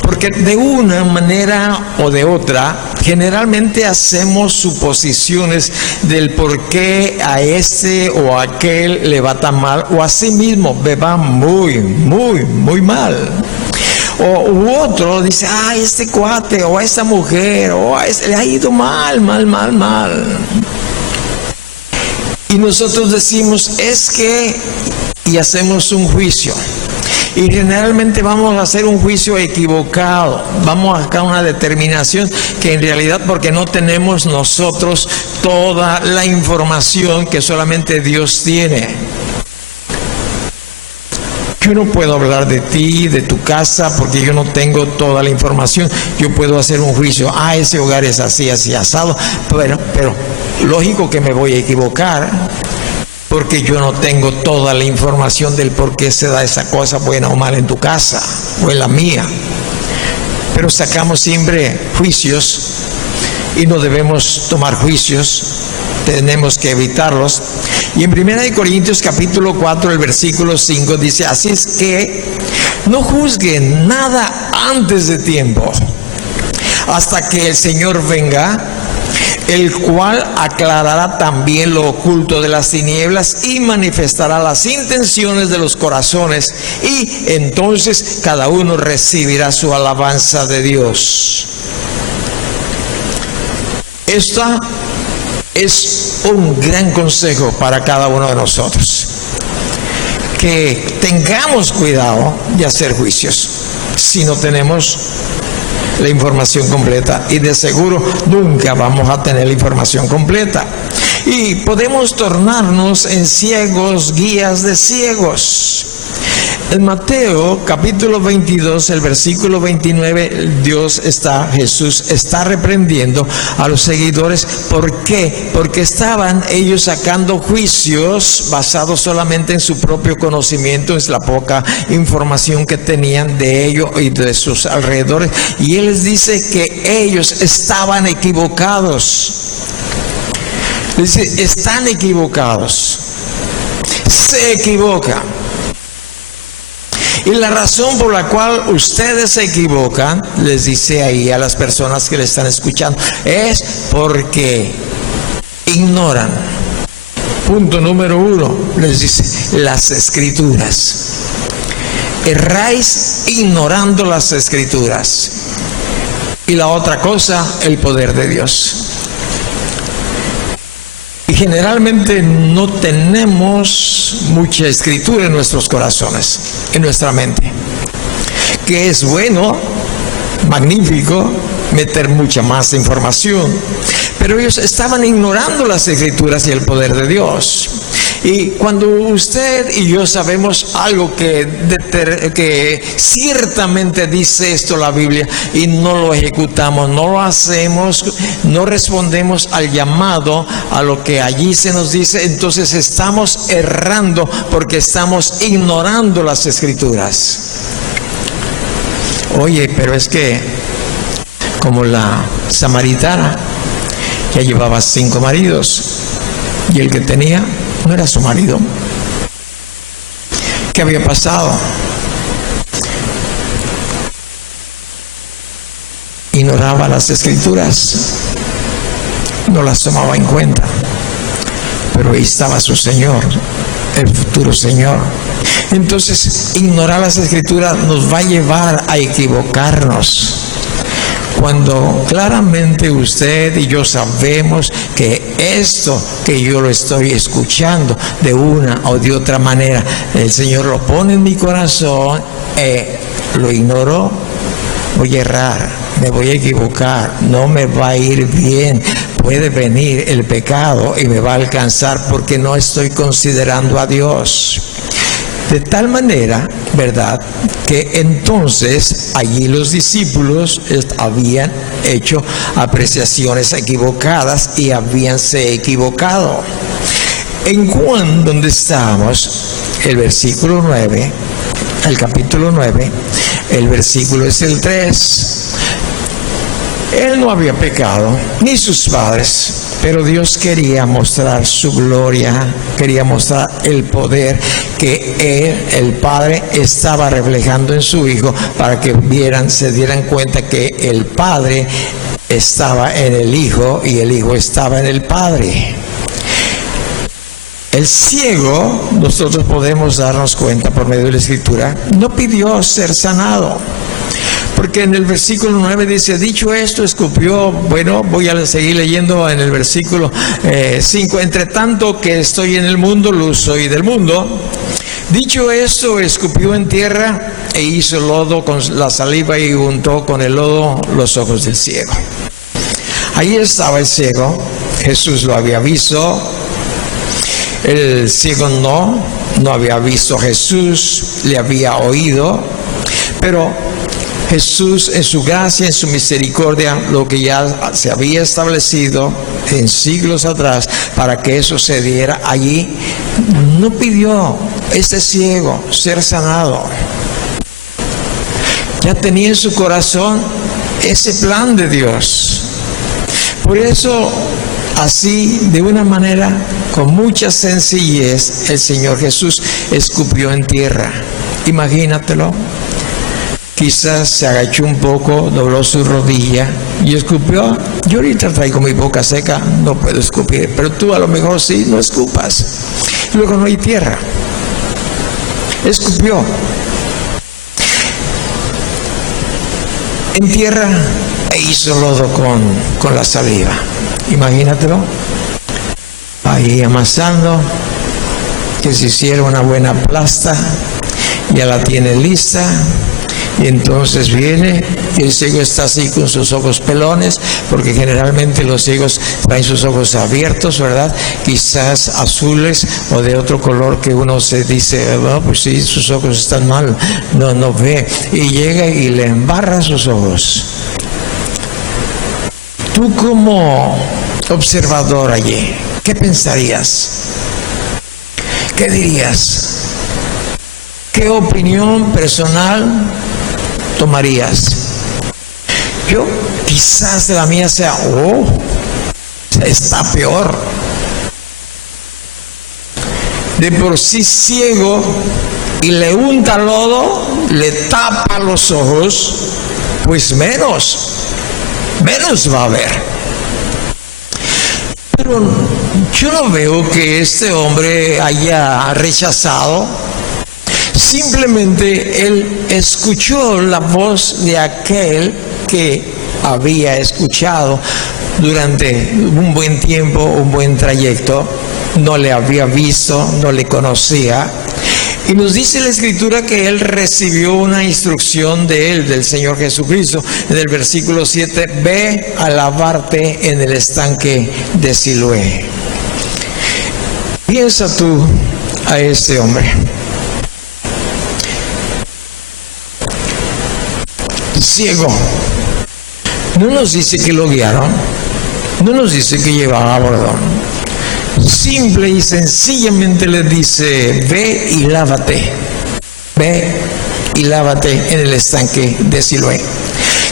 Porque de una manera o de otra, generalmente hacemos suposiciones del por qué a este o a aquel le va tan mal, o a sí mismo le va muy, muy, muy mal. U otro dice, este cuate, o a esta mujer, o a este le ha ido mal, mal, mal, mal. Y nosotros decimos, es que, y hacemos un juicio. Y generalmente vamos a hacer un juicio equivocado, vamos a sacar una determinación que en realidad porque no tenemos nosotros toda la información que solamente Dios tiene. Yo no puedo hablar de ti, de tu casa, porque yo no tengo toda la información. Yo puedo hacer un juicio, ese hogar es así, así, asado, pero lógico que me voy a equivocar. Porque yo no tengo toda la información del por qué se da esa cosa buena o mala en tu casa o en la mía. Pero sacamos siempre juicios y no debemos tomar juicios, tenemos que evitarlos. Y en 1 Corintios capítulo 4, el versículo 5 dice, así es que no juzguen nada antes de tiempo, hasta que el Señor venga, el cual aclarará también lo oculto de las tinieblas y manifestará las intenciones de los corazones, y entonces cada uno recibirá su alabanza de Dios. Esta es un gran consejo para cada uno de nosotros, que tengamos cuidado de hacer juicios si no tenemos la información completa, y de seguro nunca vamos a tener la información completa, y podemos tornarnos en ciegos, guías de ciegos. En Mateo capítulo 22, el versículo 29, Jesús está reprendiendo a los seguidores. ¿Por qué? Porque estaban ellos sacando juicios basados solamente en su propio conocimiento, en la poca información que tenían de ellos y de sus alrededores. Y Él les dice que ellos estaban equivocados. Dice, están equivocados. Se equivocan. Y la razón por la cual ustedes se equivocan, les dice ahí a las personas que le están escuchando, es porque ignoran. Punto número 1, les dice, las Escrituras. Erráis ignorando las Escrituras. Y la otra cosa, el poder de Dios. Y generalmente no tenemos mucha escritura en nuestros corazones, en nuestra mente. Que es bueno, magnífico, meter mucha más información. Pero ellos estaban ignorando las escrituras y el poder de Dios. Y cuando usted y yo sabemos algo que ciertamente dice esto la Biblia y no lo ejecutamos, no lo hacemos, no respondemos al llamado, a lo que allí se nos dice, entonces estamos errando porque estamos ignorando las Escrituras. Oye, pero es que como la samaritana ya llevaba 5 maridos y el que tenía no era su marido. ¿Qué había pasado? Ignoraba las Escrituras, no las tomaba en cuenta, pero ahí estaba su Señor, el futuro Señor. Entonces, ignorar las Escrituras nos va a llevar a equivocarnos. Cuando claramente usted y yo sabemos que esto que yo lo estoy escuchando de una o de otra manera, el Señor lo pone en mi corazón, lo ignoro, voy a errar, me voy a equivocar, no me va a ir bien, puede venir el pecado y me va a alcanzar porque no estoy considerando a Dios. De tal manera, ¿verdad?, que entonces allí los discípulos habían hecho apreciaciones equivocadas y habíanse equivocado. En Juan, donde estamos, el versículo 9, el capítulo 9, el versículo es el 3. Él no había pecado, ni sus padres, Pero Dios quería mostrar su gloria, quería mostrar el poder que Él, el Padre, estaba reflejando en su Hijo, para que se dieran cuenta que el Padre estaba en el Hijo y el Hijo estaba en el Padre. El ciego, nosotros podemos darnos cuenta por medio de la Escritura, no pidió ser sanado. Porque en el versículo 9 dice, dicho esto, escupió. Bueno, voy a seguir leyendo en el versículo 5. Entre tanto que estoy en el mundo, luz soy del mundo. Dicho esto, escupió en tierra e hizo lodo con la saliva y untó con el lodo los ojos del ciego. Ahí estaba el ciego. Jesús lo había visto. El ciego no había visto a Jesús, le había oído, pero Jesús, en su gracia, en su misericordia, lo que ya se había establecido en siglos atrás para que eso se diera allí, no pidió este ciego ser sanado. Ya tenía en su corazón ese plan de Dios. Por eso, así, de una manera, con mucha sencillez, el Señor Jesús escupió en tierra. Imagínatelo. Quizás se agachó un poco, dobló su rodilla y escupió. Yo ahorita traigo mi boca seca, no puedo escupir, pero tú a lo mejor sí, no escupas. Luego no hay tierra. Escupió. En tierra e hizo lodo con la saliva. Imagínatelo. Ahí amasando, que se hiciera una buena plasta, ya la tiene lista. Y entonces viene y el ciego está así con sus ojos pelones, porque generalmente los ciegos traen sus ojos abiertos, ¿verdad? Quizás azules o de otro color que uno se dice, oh, pues sí, sus ojos están mal, no ve. Y llega y le embarra sus ojos. Tú como observador allí, ¿qué pensarías? ¿Qué dirías? ¿Qué opinión personal tomarías? Yo quizás la mía sea, está peor. De por sí ciego y le unta lodo, le tapa los ojos, pues menos va a ver. Pero yo no veo que este hombre haya rechazado. Simplemente él escuchó la voz de aquel que había escuchado durante un buen tiempo, un buen trayecto. No le había visto, no le conocía. Y nos dice la Escritura que él recibió una instrucción de él, del Señor Jesucristo. En el versículo 7, ve a lavarte en el estanque de Siloé. Piensa tú a este hombre. Ciego. No nos dice que lo guiaron, no nos dice que llevaba bordón. Simple y sencillamente le dice, ve y lávate en el estanque de Siloé,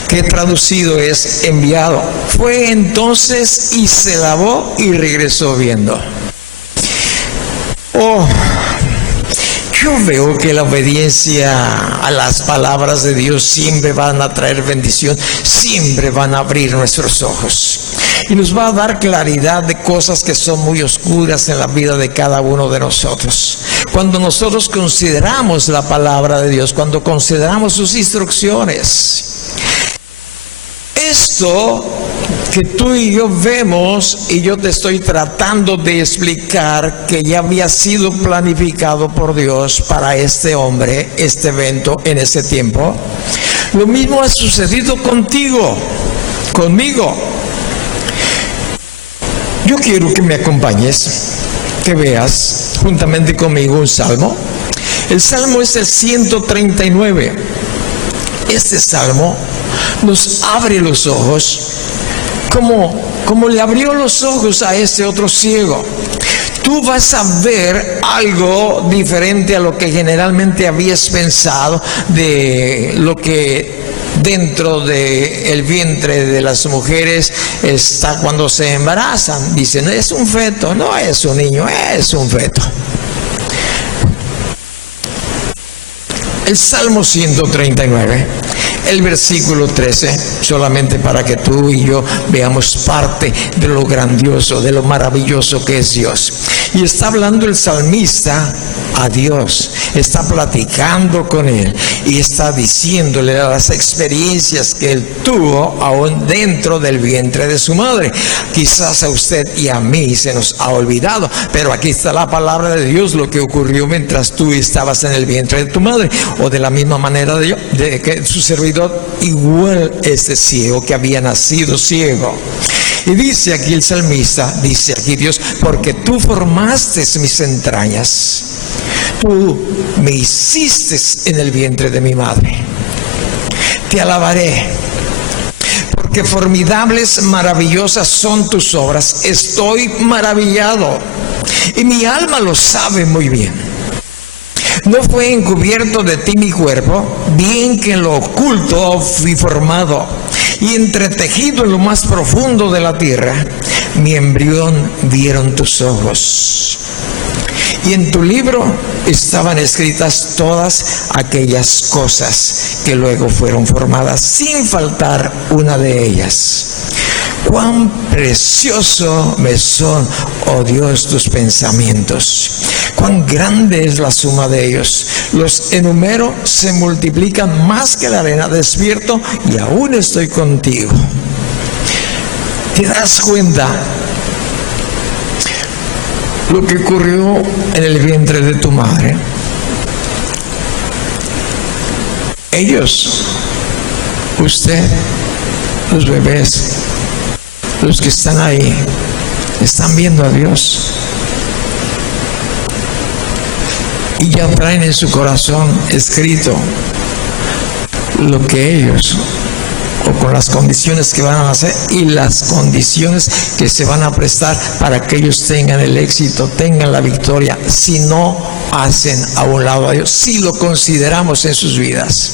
que traducido es enviado. Fue entonces y se lavó y regresó viendo. Yo veo que la obediencia a las palabras de Dios siempre van a traer bendición, siempre van a abrir nuestros ojos y nos va a dar claridad de cosas que son muy oscuras en la vida de cada uno de nosotros. Cuando nosotros consideramos la palabra de Dios, cuando consideramos sus instrucciones, esto que tú y yo vemos, y yo te estoy tratando de explicar que ya había sido planificado por Dios para este hombre, este evento en ese tiempo, lo mismo ha sucedido contigo, conmigo. Yo quiero que me acompañes, que veas juntamente conmigo un salmo. El salmo es el 139. Este salmo nos abre los ojos como le abrió los ojos a ese otro ciego. Tú vas a ver algo diferente a lo que generalmente habías pensado, de lo que dentro del vientre de las mujeres está cuando se embarazan. Dicen, es un feto, no es un niño, es un feto. El Salmo 139, el versículo 13, solamente para que tú y yo veamos parte de lo grandioso, de lo maravilloso que es Dios. Y está hablando el salmista a Dios, está platicando con Él y está diciéndole las experiencias que Él tuvo aún dentro del vientre de su madre. Quizás a usted y a mí se nos ha olvidado, pero aquí está la palabra de Dios, lo que ocurrió mientras tú estabas en el vientre de tu madre. O de la misma manera de que su servidor, igual este ciego que había nacido ciego. Y dice aquí el salmista, dice aquí Dios, porque tú formaste mis entrañas, tú me hiciste en el vientre de mi madre. Te alabaré, porque formidables, maravillosas son tus obras. Estoy maravillado y mi alma lo sabe muy bien. No fue encubierto de ti mi cuerpo, bien que en lo oculto fui formado y entretejido en lo más profundo de la tierra. Mi embrión vieron tus ojos. Y en tu libro estaban escritas todas aquellas cosas que luego fueron formadas, sin faltar una de ellas. Cuán precioso me son, oh Dios, tus pensamientos. Cuán grande es la suma de ellos. Los enumero, se multiplican más que la arena. Despierto y aún estoy contigo. ¿Te das cuenta lo que ocurrió en el vientre de tu madre? Ellos, usted, los bebés, los que están ahí, están viendo a Dios y ya traen en su corazón escrito lo que ellos, o con las condiciones que van a hacer y las condiciones que se van a prestar para que ellos tengan el éxito, tengan la victoria, si no hacen a un lado a Dios, si lo consideramos en sus vidas.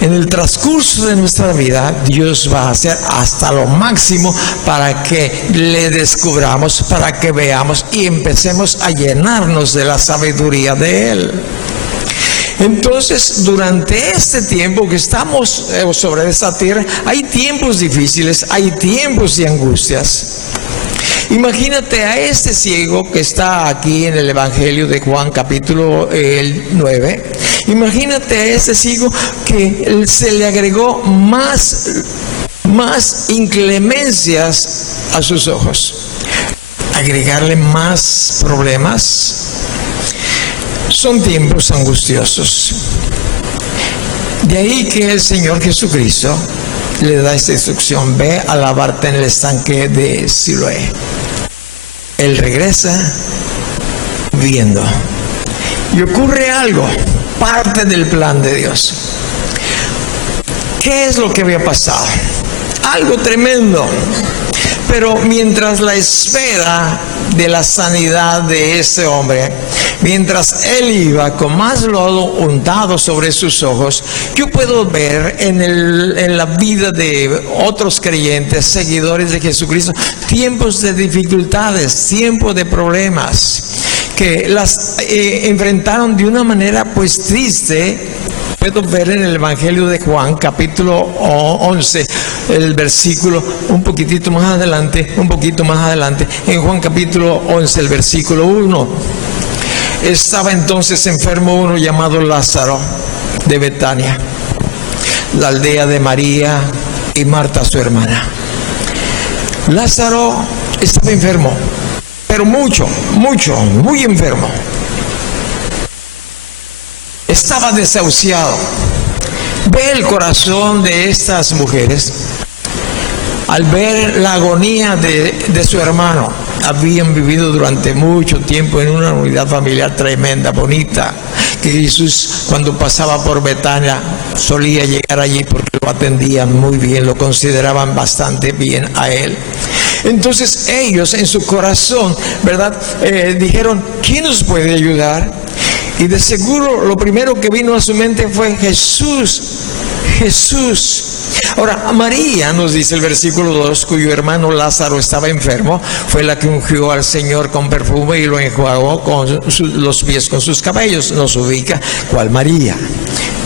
En el transcurso de nuestra vida, Dios va a hacer hasta lo máximo para que le descubramos, para que veamos y empecemos a llenarnos de la sabiduría de Él. Entonces, durante este tiempo que estamos sobre esta tierra, hay tiempos difíciles, hay tiempos de angustias. Imagínate a este ciego que está aquí en el Evangelio de Juan capítulo 9. Imagínate a este ciego que se le agregó más inclemencias a sus ojos. Agregarle más problemas. Son tiempos angustiosos. De ahí que el Señor Jesucristo le da esta instrucción: ve a lavarte en el estanque de Siloé. Él regresa viendo. Y ocurre algo, parte del plan de Dios. ¿Qué es lo que había pasado? Algo tremendo. Pero mientras la espera de la sanidad de ese hombre, mientras él iba con más lodo untado sobre sus ojos, yo puedo ver en la vida de otros creyentes, seguidores de Jesucristo, tiempos de dificultades, tiempos de problemas, que las enfrentaron de una manera pues triste. Puedo ver en el Evangelio de Juan, capítulo 11, el versículo, un poquito más adelante, en Juan capítulo 11, el versículo 1. Estaba entonces enfermo uno llamado Lázaro, de Betania, la aldea de María y Marta, su hermana. Lázaro estaba enfermo, pero muy enfermo. Estaba desahuciado. Ve el corazón de estas mujeres al ver la agonía de su hermano. Habían vivido durante mucho tiempo en una unidad familiar tremenda, bonita, que Jesús, cuando pasaba por Betania, solía llegar allí porque lo atendían muy bien, lo consideraban bastante bien a él. Entonces ellos en su corazón, ¿verdad? Dijeron, ¿quién nos puede ayudar? Y de seguro lo primero que vino a su mente fue Jesús. Jesús. Ahora, María, nos dice el versículo 2, cuyo hermano Lázaro estaba enfermo, fue la que ungió al Señor con perfume y lo enjuagó con los pies con sus cabellos. Nos ubica cuál María,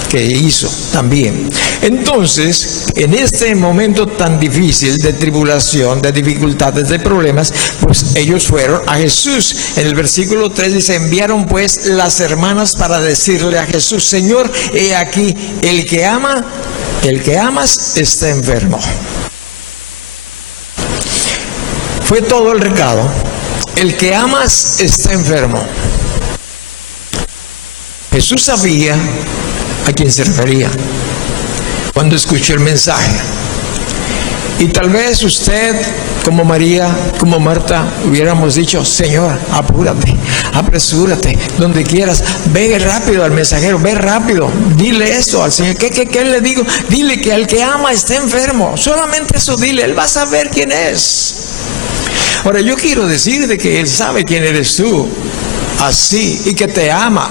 que hizo también. Entonces, en este momento tan difícil de tribulación, de dificultades, de problemas, pues ellos fueron a Jesús. En el versículo 3 dice: enviaron pues las hermanas para decirle a Jesús: Señor, he aquí, el que amas está enfermo. Fue todo el recado. El que amas está enfermo. Jesús sabía a quién se refería cuando escuchó el mensaje. Y tal vez usted, como María, como Marta, hubiéramos dicho: Señor, apúrate, apresúrate, donde quieras, ve rápido al mensajero, ve rápido, dile esto al Señor. ¿Qué le digo? Dile que al que ama está enfermo. Solamente eso dile, Él va a saber quién es. Ahora, yo quiero decirte que Él sabe quién eres tú, así, y que te ama.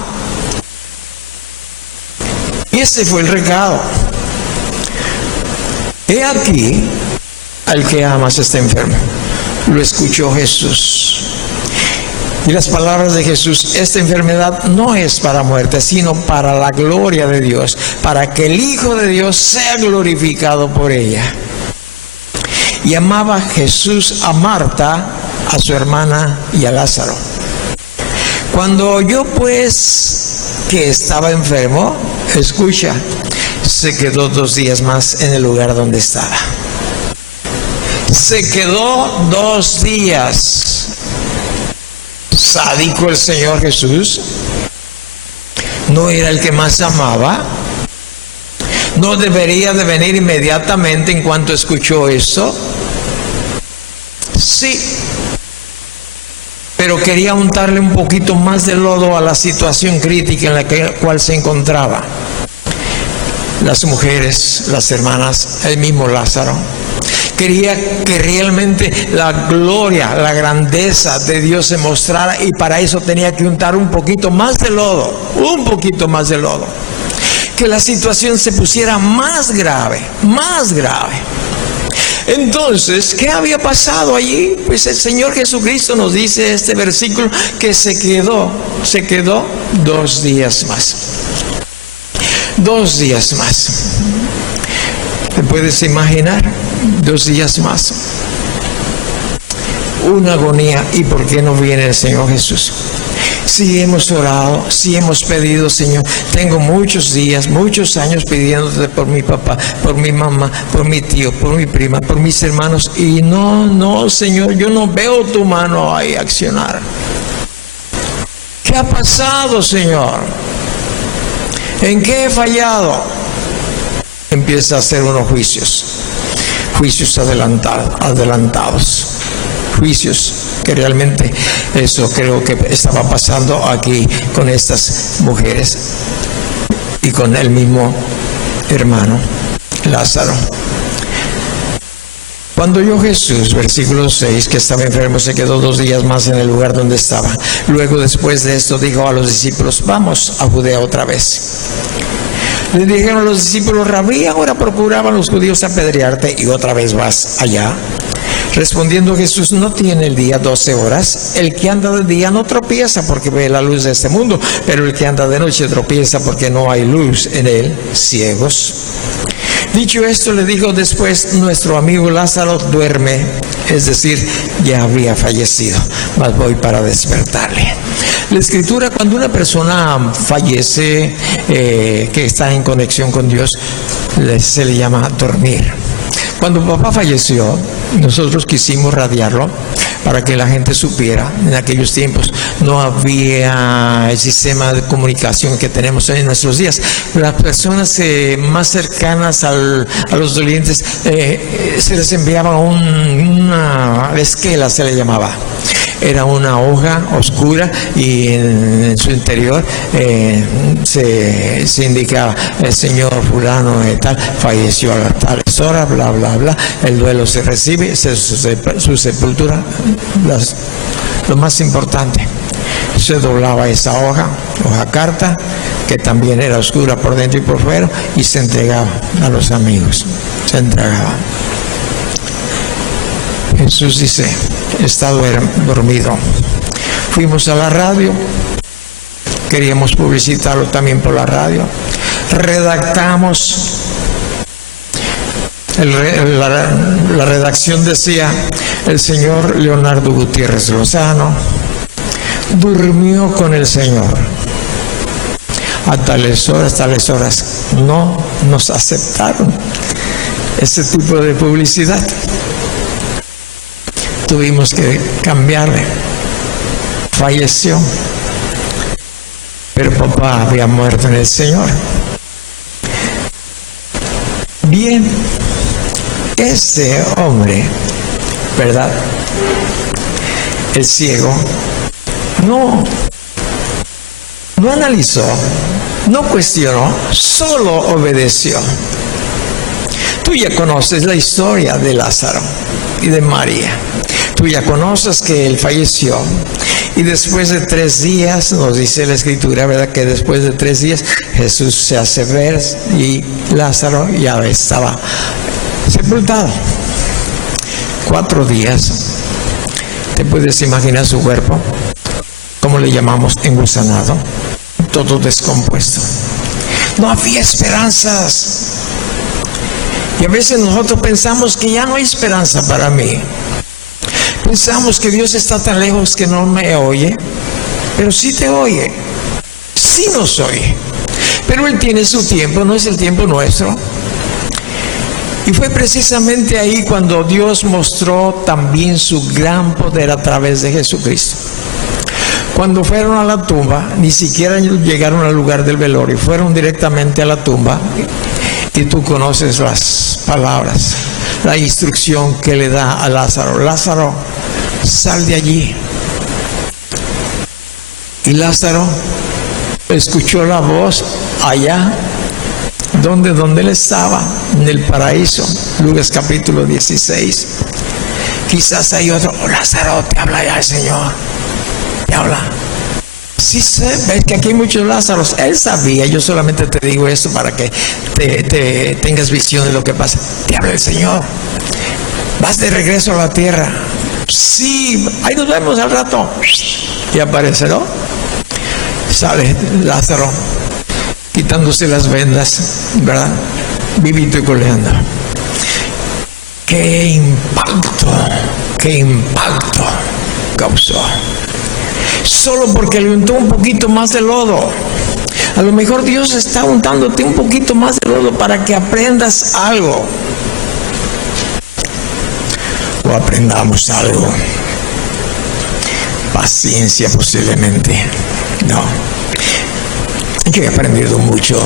Y ese fue el recado. He aquí, al que amas está enfermo. Lo escuchó Jesús. Y las palabras de Jesús: esta enfermedad no es para muerte, sino para la gloria de Dios, para que el Hijo de Dios sea glorificado por ella. Y amaba Jesús a Marta, a su hermana y a Lázaro. Cuando oyó pues que estaba enfermo, escucha, se quedó 2 días más en el lugar donde estaba. Se quedó 2 días. Sádico el Señor Jesús. ¿No era el que más amaba? ¿No debería de venir inmediatamente en cuanto escuchó esto? Sí. Pero quería untarle un poquito más de lodo a la situación crítica en la cual se encontraba. Las mujeres, las hermanas, el mismo Lázaro. Quería que realmente la gloria, la grandeza de Dios se mostrara, y para eso tenía que untar un poquito más de lodo, un poquito más de lodo. Que la situación se pusiera más grave, más grave. Entonces, ¿qué había pasado allí? Pues el Señor Jesucristo nos dice este versículo que se quedó 2 días más. 2 días más. ¿Te puedes imaginar? 2 días más. Una agonía. ¿Y por qué no viene el Señor Jesús? Si hemos orado, si hemos pedido: Señor, tengo muchos días, muchos años pidiéndote por mi papá, por mi mamá, por mi tío, por mi prima, por mis hermanos, y no, Señor, yo no veo tu mano ahí accionar. ¿Qué ha pasado, Señor? ¿En qué he fallado? Empieza a hacer unos juicios adelantados, juicios que realmente eso creo que estaba pasando aquí con estas mujeres y con el mismo hermano Lázaro. Cuando oyó Jesús, versículo 6, que estaba enfermo, se quedó 2 días más en el lugar donde estaba. Luego, después de esto, dijo a los discípulos: vamos a Judea otra vez. Le dijeron a los discípulos: Rabí, ahora procuraban los judíos apedrearte, y otra vez vas allá. Respondiendo Jesús: ¿no tiene el día 12 horas? El que anda de día no tropieza porque ve la luz de este mundo, pero el que anda de noche tropieza porque no hay luz en él. Ciegos. Dicho esto, le dijo después: nuestro amigo Lázaro duerme, es decir, ya había fallecido, mas voy para despertarle. La Escritura, cuando una persona fallece, que está en conexión con Dios, se le llama dormir. Cuando papá falleció, nosotros quisimos radiarlo para que la gente supiera. En aquellos tiempos no había el sistema de comunicación que tenemos en nuestros días. Las personas más cercanas a los dolientes se les enviaba una esquela, se le llamaba. Era una hoja oscura y en su interior se indicaba: el señor fulano tal falleció a las tales horas, bla bla bla, el duelo se recibe, su sepultura, lo más importante. Se doblaba esa hoja carta, que también era oscura por dentro y por fuera, y se entregaba a los amigos, se entregaba. Jesús dice, estaba dormido. Fuimos a la radio, queríamos publicitarlo también por la radio, redactamos, la redacción decía, el señor Leonardo Gutiérrez Lozano durmió con el Señor. A tales horas, no nos aceptaron ese tipo de publicidad. Tuvimos que cambiarle. Falleció, pero papá había muerto en el Señor. Bien, ese hombre, ¿verdad? El ciego, no analizó, no cuestionó, solo obedeció. Tú ya conoces la historia de Lázaro y de María. Tú ya conoces que él falleció. Y después de 3 días, nos dice la Escritura, ¿verdad? Que después de 3 días Jesús se hace ver y Lázaro ya estaba sepultado. 4 días. ¿Te puedes imaginar su cuerpo? ¿Cómo le llamamos? Engusanado. Todo descompuesto. No había esperanzas. Y a veces nosotros pensamos que ya no hay esperanza para mí. Pensamos que Dios está tan lejos que no me oye, pero sí te oye, sí nos oye, pero Él tiene su tiempo, no es el tiempo nuestro. Y fue precisamente ahí cuando Dios mostró también su gran poder a través de Jesucristo. Cuando fueron a la tumba, ni siquiera llegaron al lugar del velorio, fueron directamente a la tumba, y tú conoces las palabras, la instrucción que le da a Lázaro. Lázaro, sal de allí. Y Lázaro escuchó la voz allá donde él estaba, en el paraíso. Lucas capítulo 16. Quizás hay otro, Lázaro, te habla ya el Señor, te habla. Sí, ves que aquí hay muchos Lázaros. Él sabía, yo solamente te digo esto para que te tengas visión de lo que pasa. Te habla el Señor. Vas de regreso a la tierra. Sí, ahí nos vemos al rato. Y aparece, ¿no? Sale Lázaro, quitándose las vendas, ¿verdad? Vivito y coleando. ¡Qué impacto causó! Solo porque le untó un poquito más de lodo. A lo mejor Dios está untándote un poquito más de lodo para que aprendas algo. O aprendamos algo. Paciencia posiblemente. No. Yo he aprendido mucho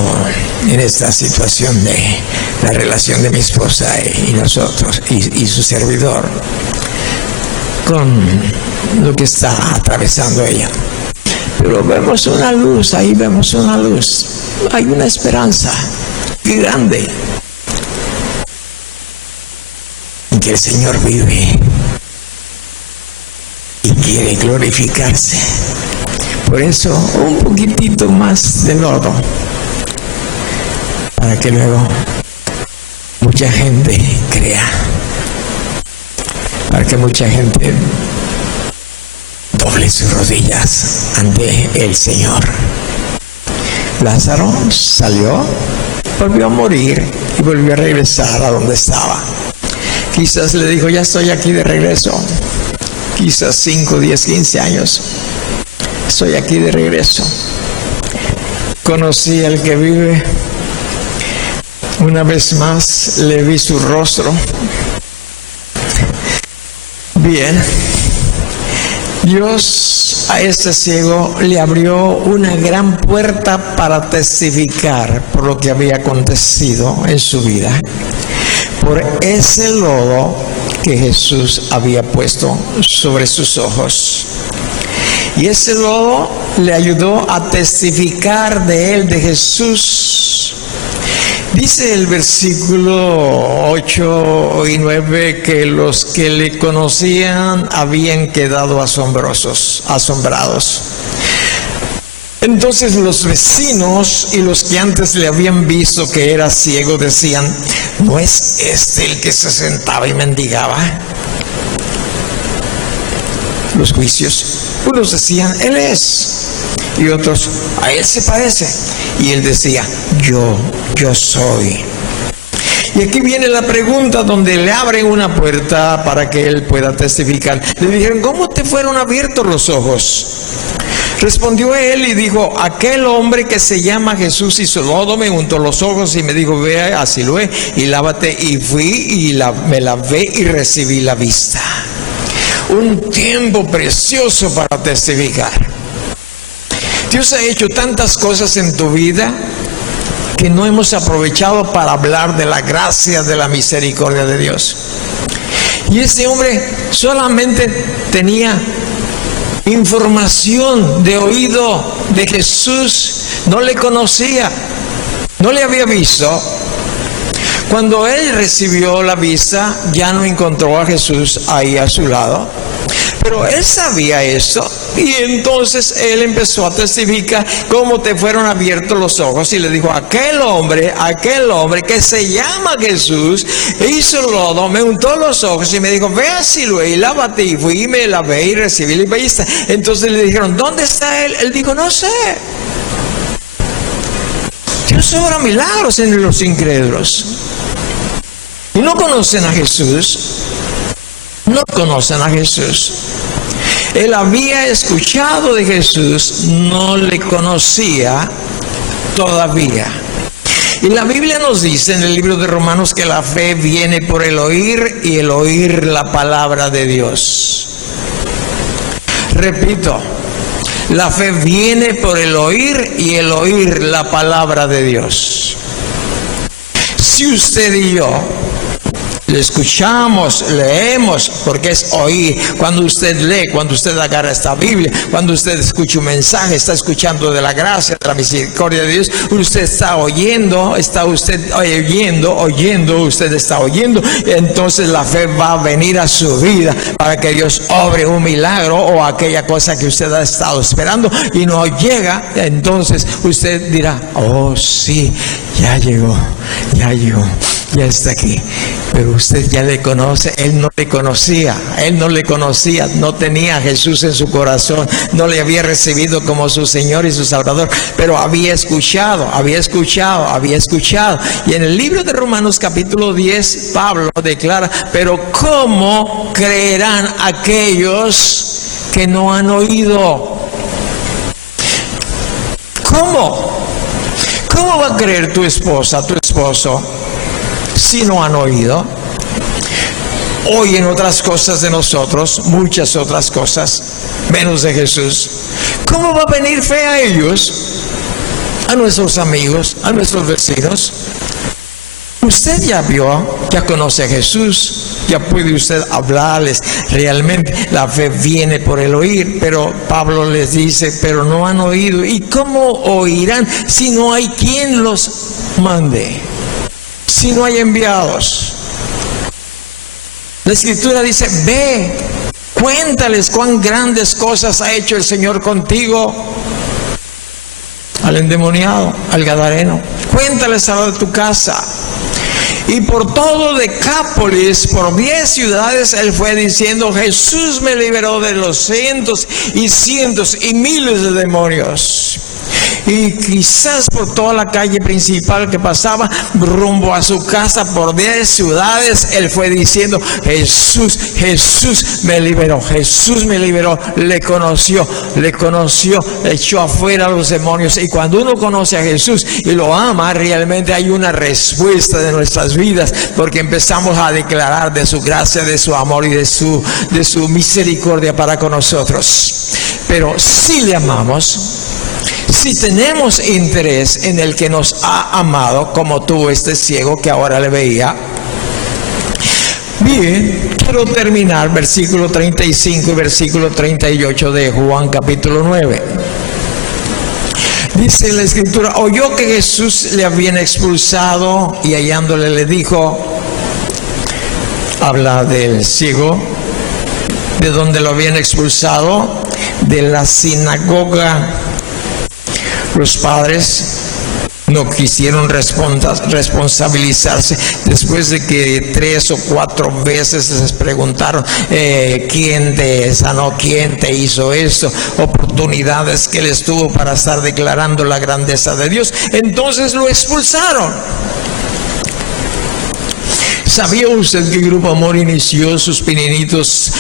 en esta situación de la relación de mi esposa y nosotros y su servidor con lo que está atravesando ella. Pero vemos una luz, ahí vemos una luz. Hay una esperanza grande en que el Señor vive y quiere glorificarse. Por eso, un poquitito más de lodo, para que luego mucha gente crea, para que mucha gente doble sus rodillas ante el Señor. Lázaro salió, volvió a morir y volvió a regresar a donde estaba. Quizás le dijo, ya estoy aquí de regreso. Quizás 5, 10, 15 años. Estoy aquí de regreso. Conocí al que vive. Una vez más le vi su rostro. Bien. Dios a este ciego le abrió una gran puerta para testificar por lo que había acontecido en su vida. Por ese lodo que Jesús había puesto sobre sus ojos. Y ese lodo le ayudó a testificar de él, de Jesús. Dice el versículo 8 y 9 que los que le conocían habían quedado asombrados. Entonces los vecinos y los que antes le habían visto que era ciego decían: ¿no es este el que se sentaba y mendigaba? Los juicios, unos decían: él es, y otros: a él se parece. Y él decía: yo soy. Y aquí viene la pregunta donde le abren una puerta para que él pueda testificar. Le dijeron: ¿cómo te fueron abiertos los ojos? Respondió él y dijo: aquel hombre que se llama Jesús hizo lodo, me untó los ojos y me dijo: ve a Siloé y lávate. Y fui y me lavé y recibí la vista. Un tiempo precioso para testificar. Dios ha hecho tantas cosas en tu vida que no hemos aprovechado para hablar de la gracia, de la misericordia de Dios. Y este hombre solamente tenía información de oído de Jesús, no le conocía, no le había visto. Cuando él recibió la vista, ya no encontró a Jesús ahí a su lado, pero él sabía eso, y entonces él empezó a testificar cómo te fueron abiertos los ojos, y le dijo: aquel hombre que se llama Jesús hizo lodo, me untó los ojos y me dijo: ve a Siloé y lávate. Y fui y me lavé y recibí la vista. Entonces le dijeron: ¿dónde está él? Él dijo: no sé. Dios obra milagros en los incrédulos. Y no conocen a Jesús. No conocen a Jesús. Él había escuchado de Jesús, no le conocía todavía. Y la Biblia nos dice en el libro de Romanos que la fe viene por el oír y el oír la palabra de Dios. Repito, la fe viene por el oír y el oír la palabra de Dios. Si usted y yo le escuchamos, leemos, porque es oír. Cuando usted lee, cuando usted agarra esta Biblia, cuando usted escucha un mensaje, está escuchando de la gracia, de la misericordia de Dios, usted está oyendo, usted está oyendo, entonces la fe va a venir a su vida para que Dios obre un milagro o aquella cosa que usted ha estado esperando y no llega. Entonces usted dirá: oh sí, ya llegó, ya está aquí. Pero usted ya le conoce. Él no le conocía, no tenía a Jesús en su corazón, no le había recibido como su Señor y su Salvador, pero había escuchado. Y en el libro de Romanos capítulo 10, Pablo declara: pero ¿cómo creerán aquellos que no han oído? ¿Cómo va a creer tu esposa, tu esposo, si no han oído? Oyen otras cosas de nosotros, muchas otras cosas, menos de Jesús. ¿Cómo va a venir fe a ellos, a nuestros amigos, a nuestros vecinos? Usted ya vio, ya conoce a Jesús, ya puede usted hablarles. Realmente la fe viene por el oír, pero Pablo les dice: pero no han oído. ¿Y cómo oirán si no hay quien los mande? Si no hay enviados. La Escritura dice: ve, cuéntales cuán grandes cosas ha hecho el Señor contigo. Al endemoniado, al gadareno, cuéntales a lo de tu casa. Y por todo Decápolis, por 10 ciudades, él fue diciendo: Jesús me liberó de los cientos y miles de demonios. Y quizás por toda la calle principal que pasaba rumbo a su casa, por 10 ciudades, él fue diciendo: Jesús me liberó, le conoció, echó afuera a los demonios. Y cuando uno conoce a Jesús y lo ama, realmente hay una respuesta de nuestras vidas, porque empezamos a declarar de su gracia, de su amor y de su misericordia para con nosotros. Pero si le amamos, si tenemos interés en el que nos ha amado, como tuvo este ciego que ahora le veía. Bien, quiero terminar versículo 35 y versículo 38 de Juan capítulo 9. Dice la Escritura: oyó que Jesús le habían expulsado y hallándole le dijo, habla del ciego, de donde lo habían expulsado, de la sinagoga. Los padres no quisieron responsabilizarse después de que 3 o 4 veces les preguntaron quién te sanó, quién te hizo esto, oportunidades que les tuvo para estar declarando la grandeza de Dios. Entonces lo expulsaron. ¿Sabía usted que el Grupo Amor inició sus pininitos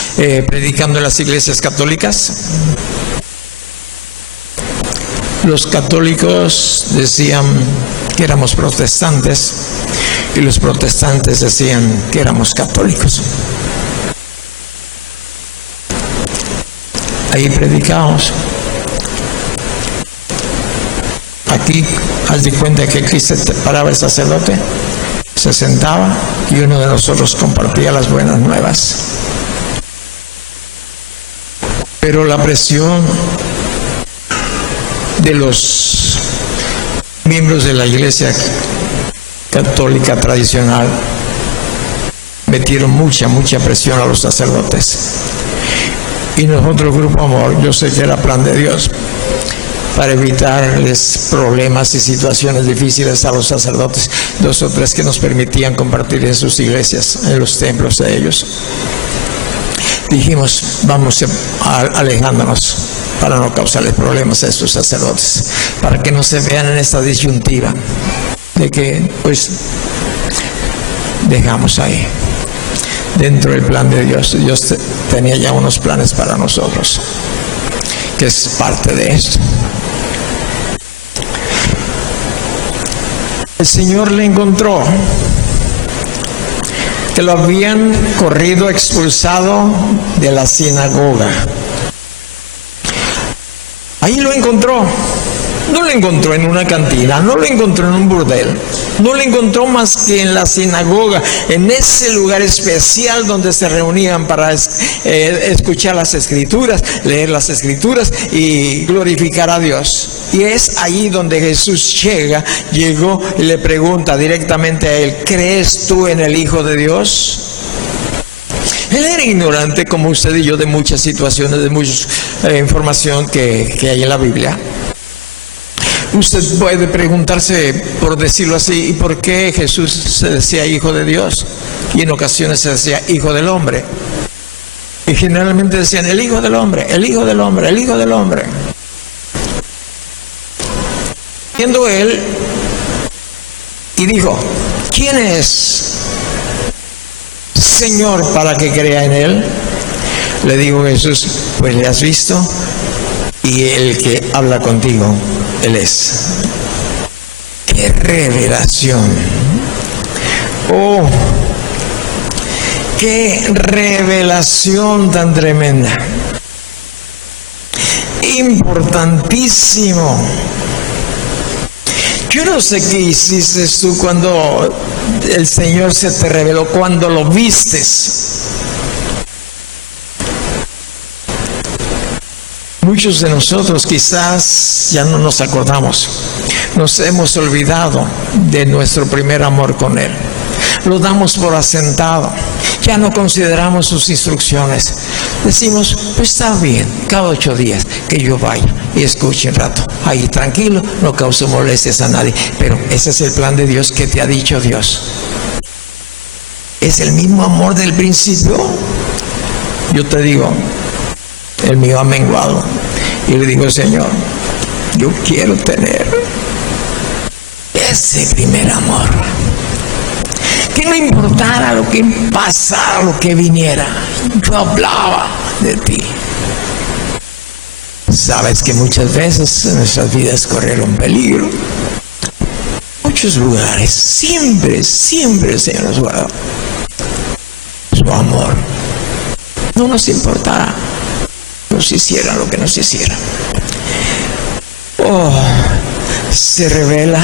predicando en las iglesias católicas? Los católicos decían que éramos protestantes y los protestantes decían que éramos católicos. Ahí predicamos. Aquí, haz de cuenta que aquí se paraba el sacerdote, se sentaba y uno de nosotros compartía las buenas nuevas. Pero la presión de los miembros de la iglesia católica tradicional metieron mucha presión a los sacerdotes. Y nosotros, Grupo Amor, yo sé que era plan de Dios para evitarles problemas y situaciones difíciles a los sacerdotes, 2 o 3 que nos permitían compartir en sus iglesias, en los templos de ellos. Dijimos, vamos alejándonos para no causarles problemas a estos sacerdotes, para que no se vean en esta disyuntiva de que pues dejamos ahí. Dentro del plan de Dios, Dios tenía ya unos planes para nosotros, que es parte de esto. El Señor le encontró que lo habían corrido, expulsado de la sinagoga. Ahí lo encontró. No lo encontró en una cantina, no lo encontró en un burdel, no lo encontró más que en la sinagoga, en ese lugar especial donde se reunían para escuchar las escrituras, leer las escrituras y glorificar a Dios. Y es allí donde Jesús llegó y le pregunta directamente a él, ¿crees tú en el Hijo de Dios? Él era ignorante, como usted y yo, de muchas situaciones, de mucha información que hay en la Biblia. Usted puede preguntarse, por decirlo así, ¿y por qué Jesús se decía Hijo de Dios? Y en ocasiones se decía Hijo del Hombre. Y generalmente decían el Hijo del Hombre, el Hijo del Hombre, el Hijo del Hombre. Viendo él y dijo, ¿quién es Señor para que crea en él? Le dijo Jesús, pues le has visto y el que habla contigo, él es. ¡Qué revelación! ¡Oh! ¡Qué revelación tan tremenda! Importantísimo. Yo no sé qué hiciste tú cuando el Señor se te reveló, cuando lo vistes. Muchos de nosotros quizás ya no nos acordamos, nos hemos olvidado de nuestro primer amor con Él. Lo damos por asentado, ya no consideramos sus instrucciones. Decimos, pues está bien, cada 8 días que yo vaya y escuche un rato, ahí tranquilo, no causo molestias a nadie. Pero ese es el plan de Dios que te ha dicho Dios. ¿Es el mismo amor del principio? Yo te digo, el mío ha menguado. Y le digo, Señor, yo quiero tener ese primer amor. Que no importara lo que pasara, lo que viniera, yo hablaba de ti. Sabes que muchas veces nuestras vidas corrieron peligro. Muchos lugares, siempre el Señor nos guardó. Su amor. No nos importara. Nos hiciera lo que nos hiciera. Oh, se revela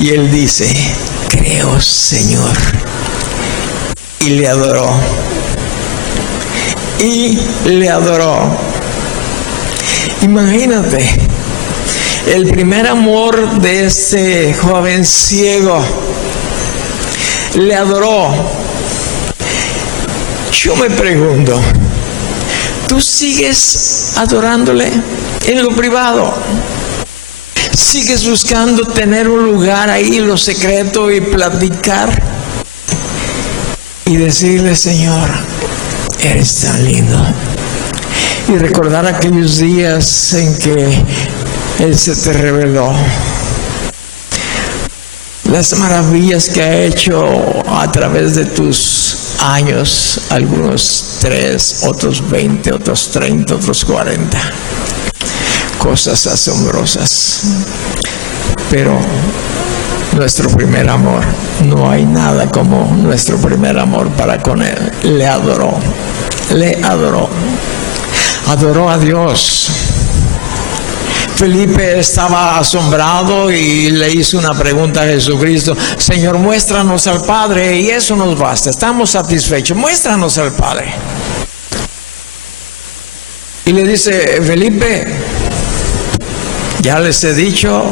y él dice, creo, Señor. Y le adoró. Y le adoró. Imagínate, el primer amor de este joven ciego. Le adoró. Yo me pregunto, ¿tú sigues adorándole en lo privado? ¿Sigues buscando tener un lugar ahí en lo secreto y platicar? Y decirle, Señor, eres tan lindo. Y recordar aquellos días en que Él se te reveló. Las maravillas que ha hecho a través de tus años, algunos 3, otros 20, otros 30, otros 40. Cosas asombrosas. Pero nuestro primer amor, no hay nada como nuestro primer amor para con Él. Le adoró, adoró a Dios. Felipe estaba asombrado y le hizo una pregunta a Jesucristo: Señor, muéstranos al Padre y eso nos basta, estamos satisfechos, muéstranos al Padre. Y le dice: Felipe, ya les he dicho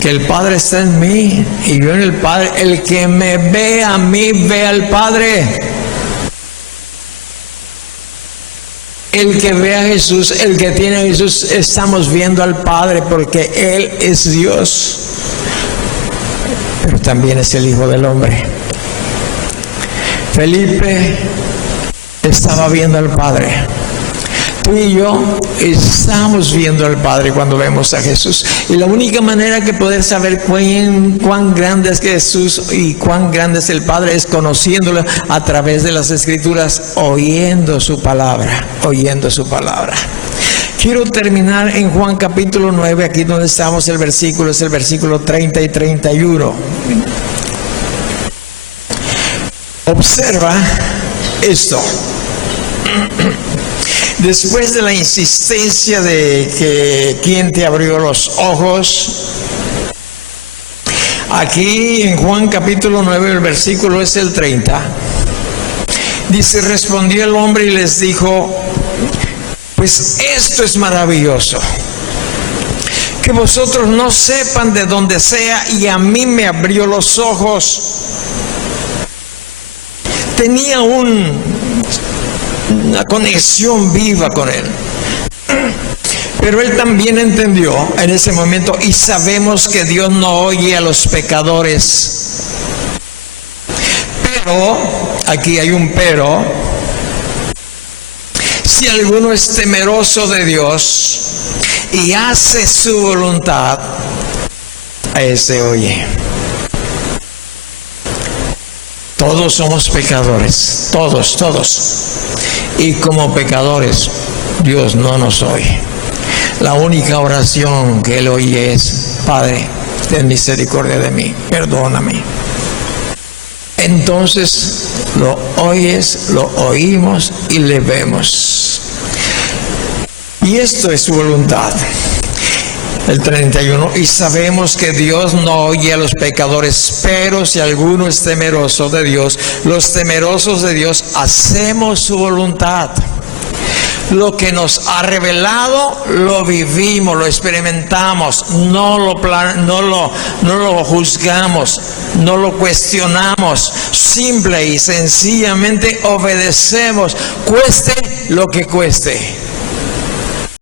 que el Padre está en mí y yo en el Padre. El que me ve a mí, ve al Padre. El que ve a Jesús, el que tiene a Jesús, estamos viendo al Padre, porque Él es Dios, pero también es el Hijo del Hombre. Felipe estaba viendo al Padre. Tú y yo estamos viendo al Padre cuando vemos a Jesús. Y la única manera que poder saber cuán grande es Jesús y cuán grande es el Padre es conociéndolo a través de las Escrituras, oyendo su palabra, oyendo su palabra. Quiero terminar en Juan capítulo 9, aquí donde estamos, el versículo es el versículo 30 y 31. Observa esto. Después de la insistencia de que quién te abrió los ojos, aquí en Juan capítulo 9, el versículo es el 30, dice: respondió el hombre y les dijo: pues esto es maravilloso, que vosotros no sepan de dónde sea, y a mí me abrió los ojos. Tenía una conexión viva con Él, pero Él también entendió en ese momento, y sabemos que Dios no oye a los pecadores. Pero, aquí hay un pero: si alguno es temeroso de Dios y hace su voluntad, a ese oye. Todos somos pecadores, todos. Y como pecadores, Dios no nos oye. La única oración que Él oye es: Padre, ten misericordia de mí, perdóname. Entonces lo oyes, lo oímos y le vemos. Y esto es su voluntad. El 31, y sabemos que Dios no oye a los pecadores, pero si alguno es temeroso de Dios, los temerosos de Dios hacemos su voluntad. Lo que nos ha revelado lo vivimos, lo experimentamos, no lo juzgamos, no lo cuestionamos, simple y sencillamente obedecemos, cueste lo que cueste.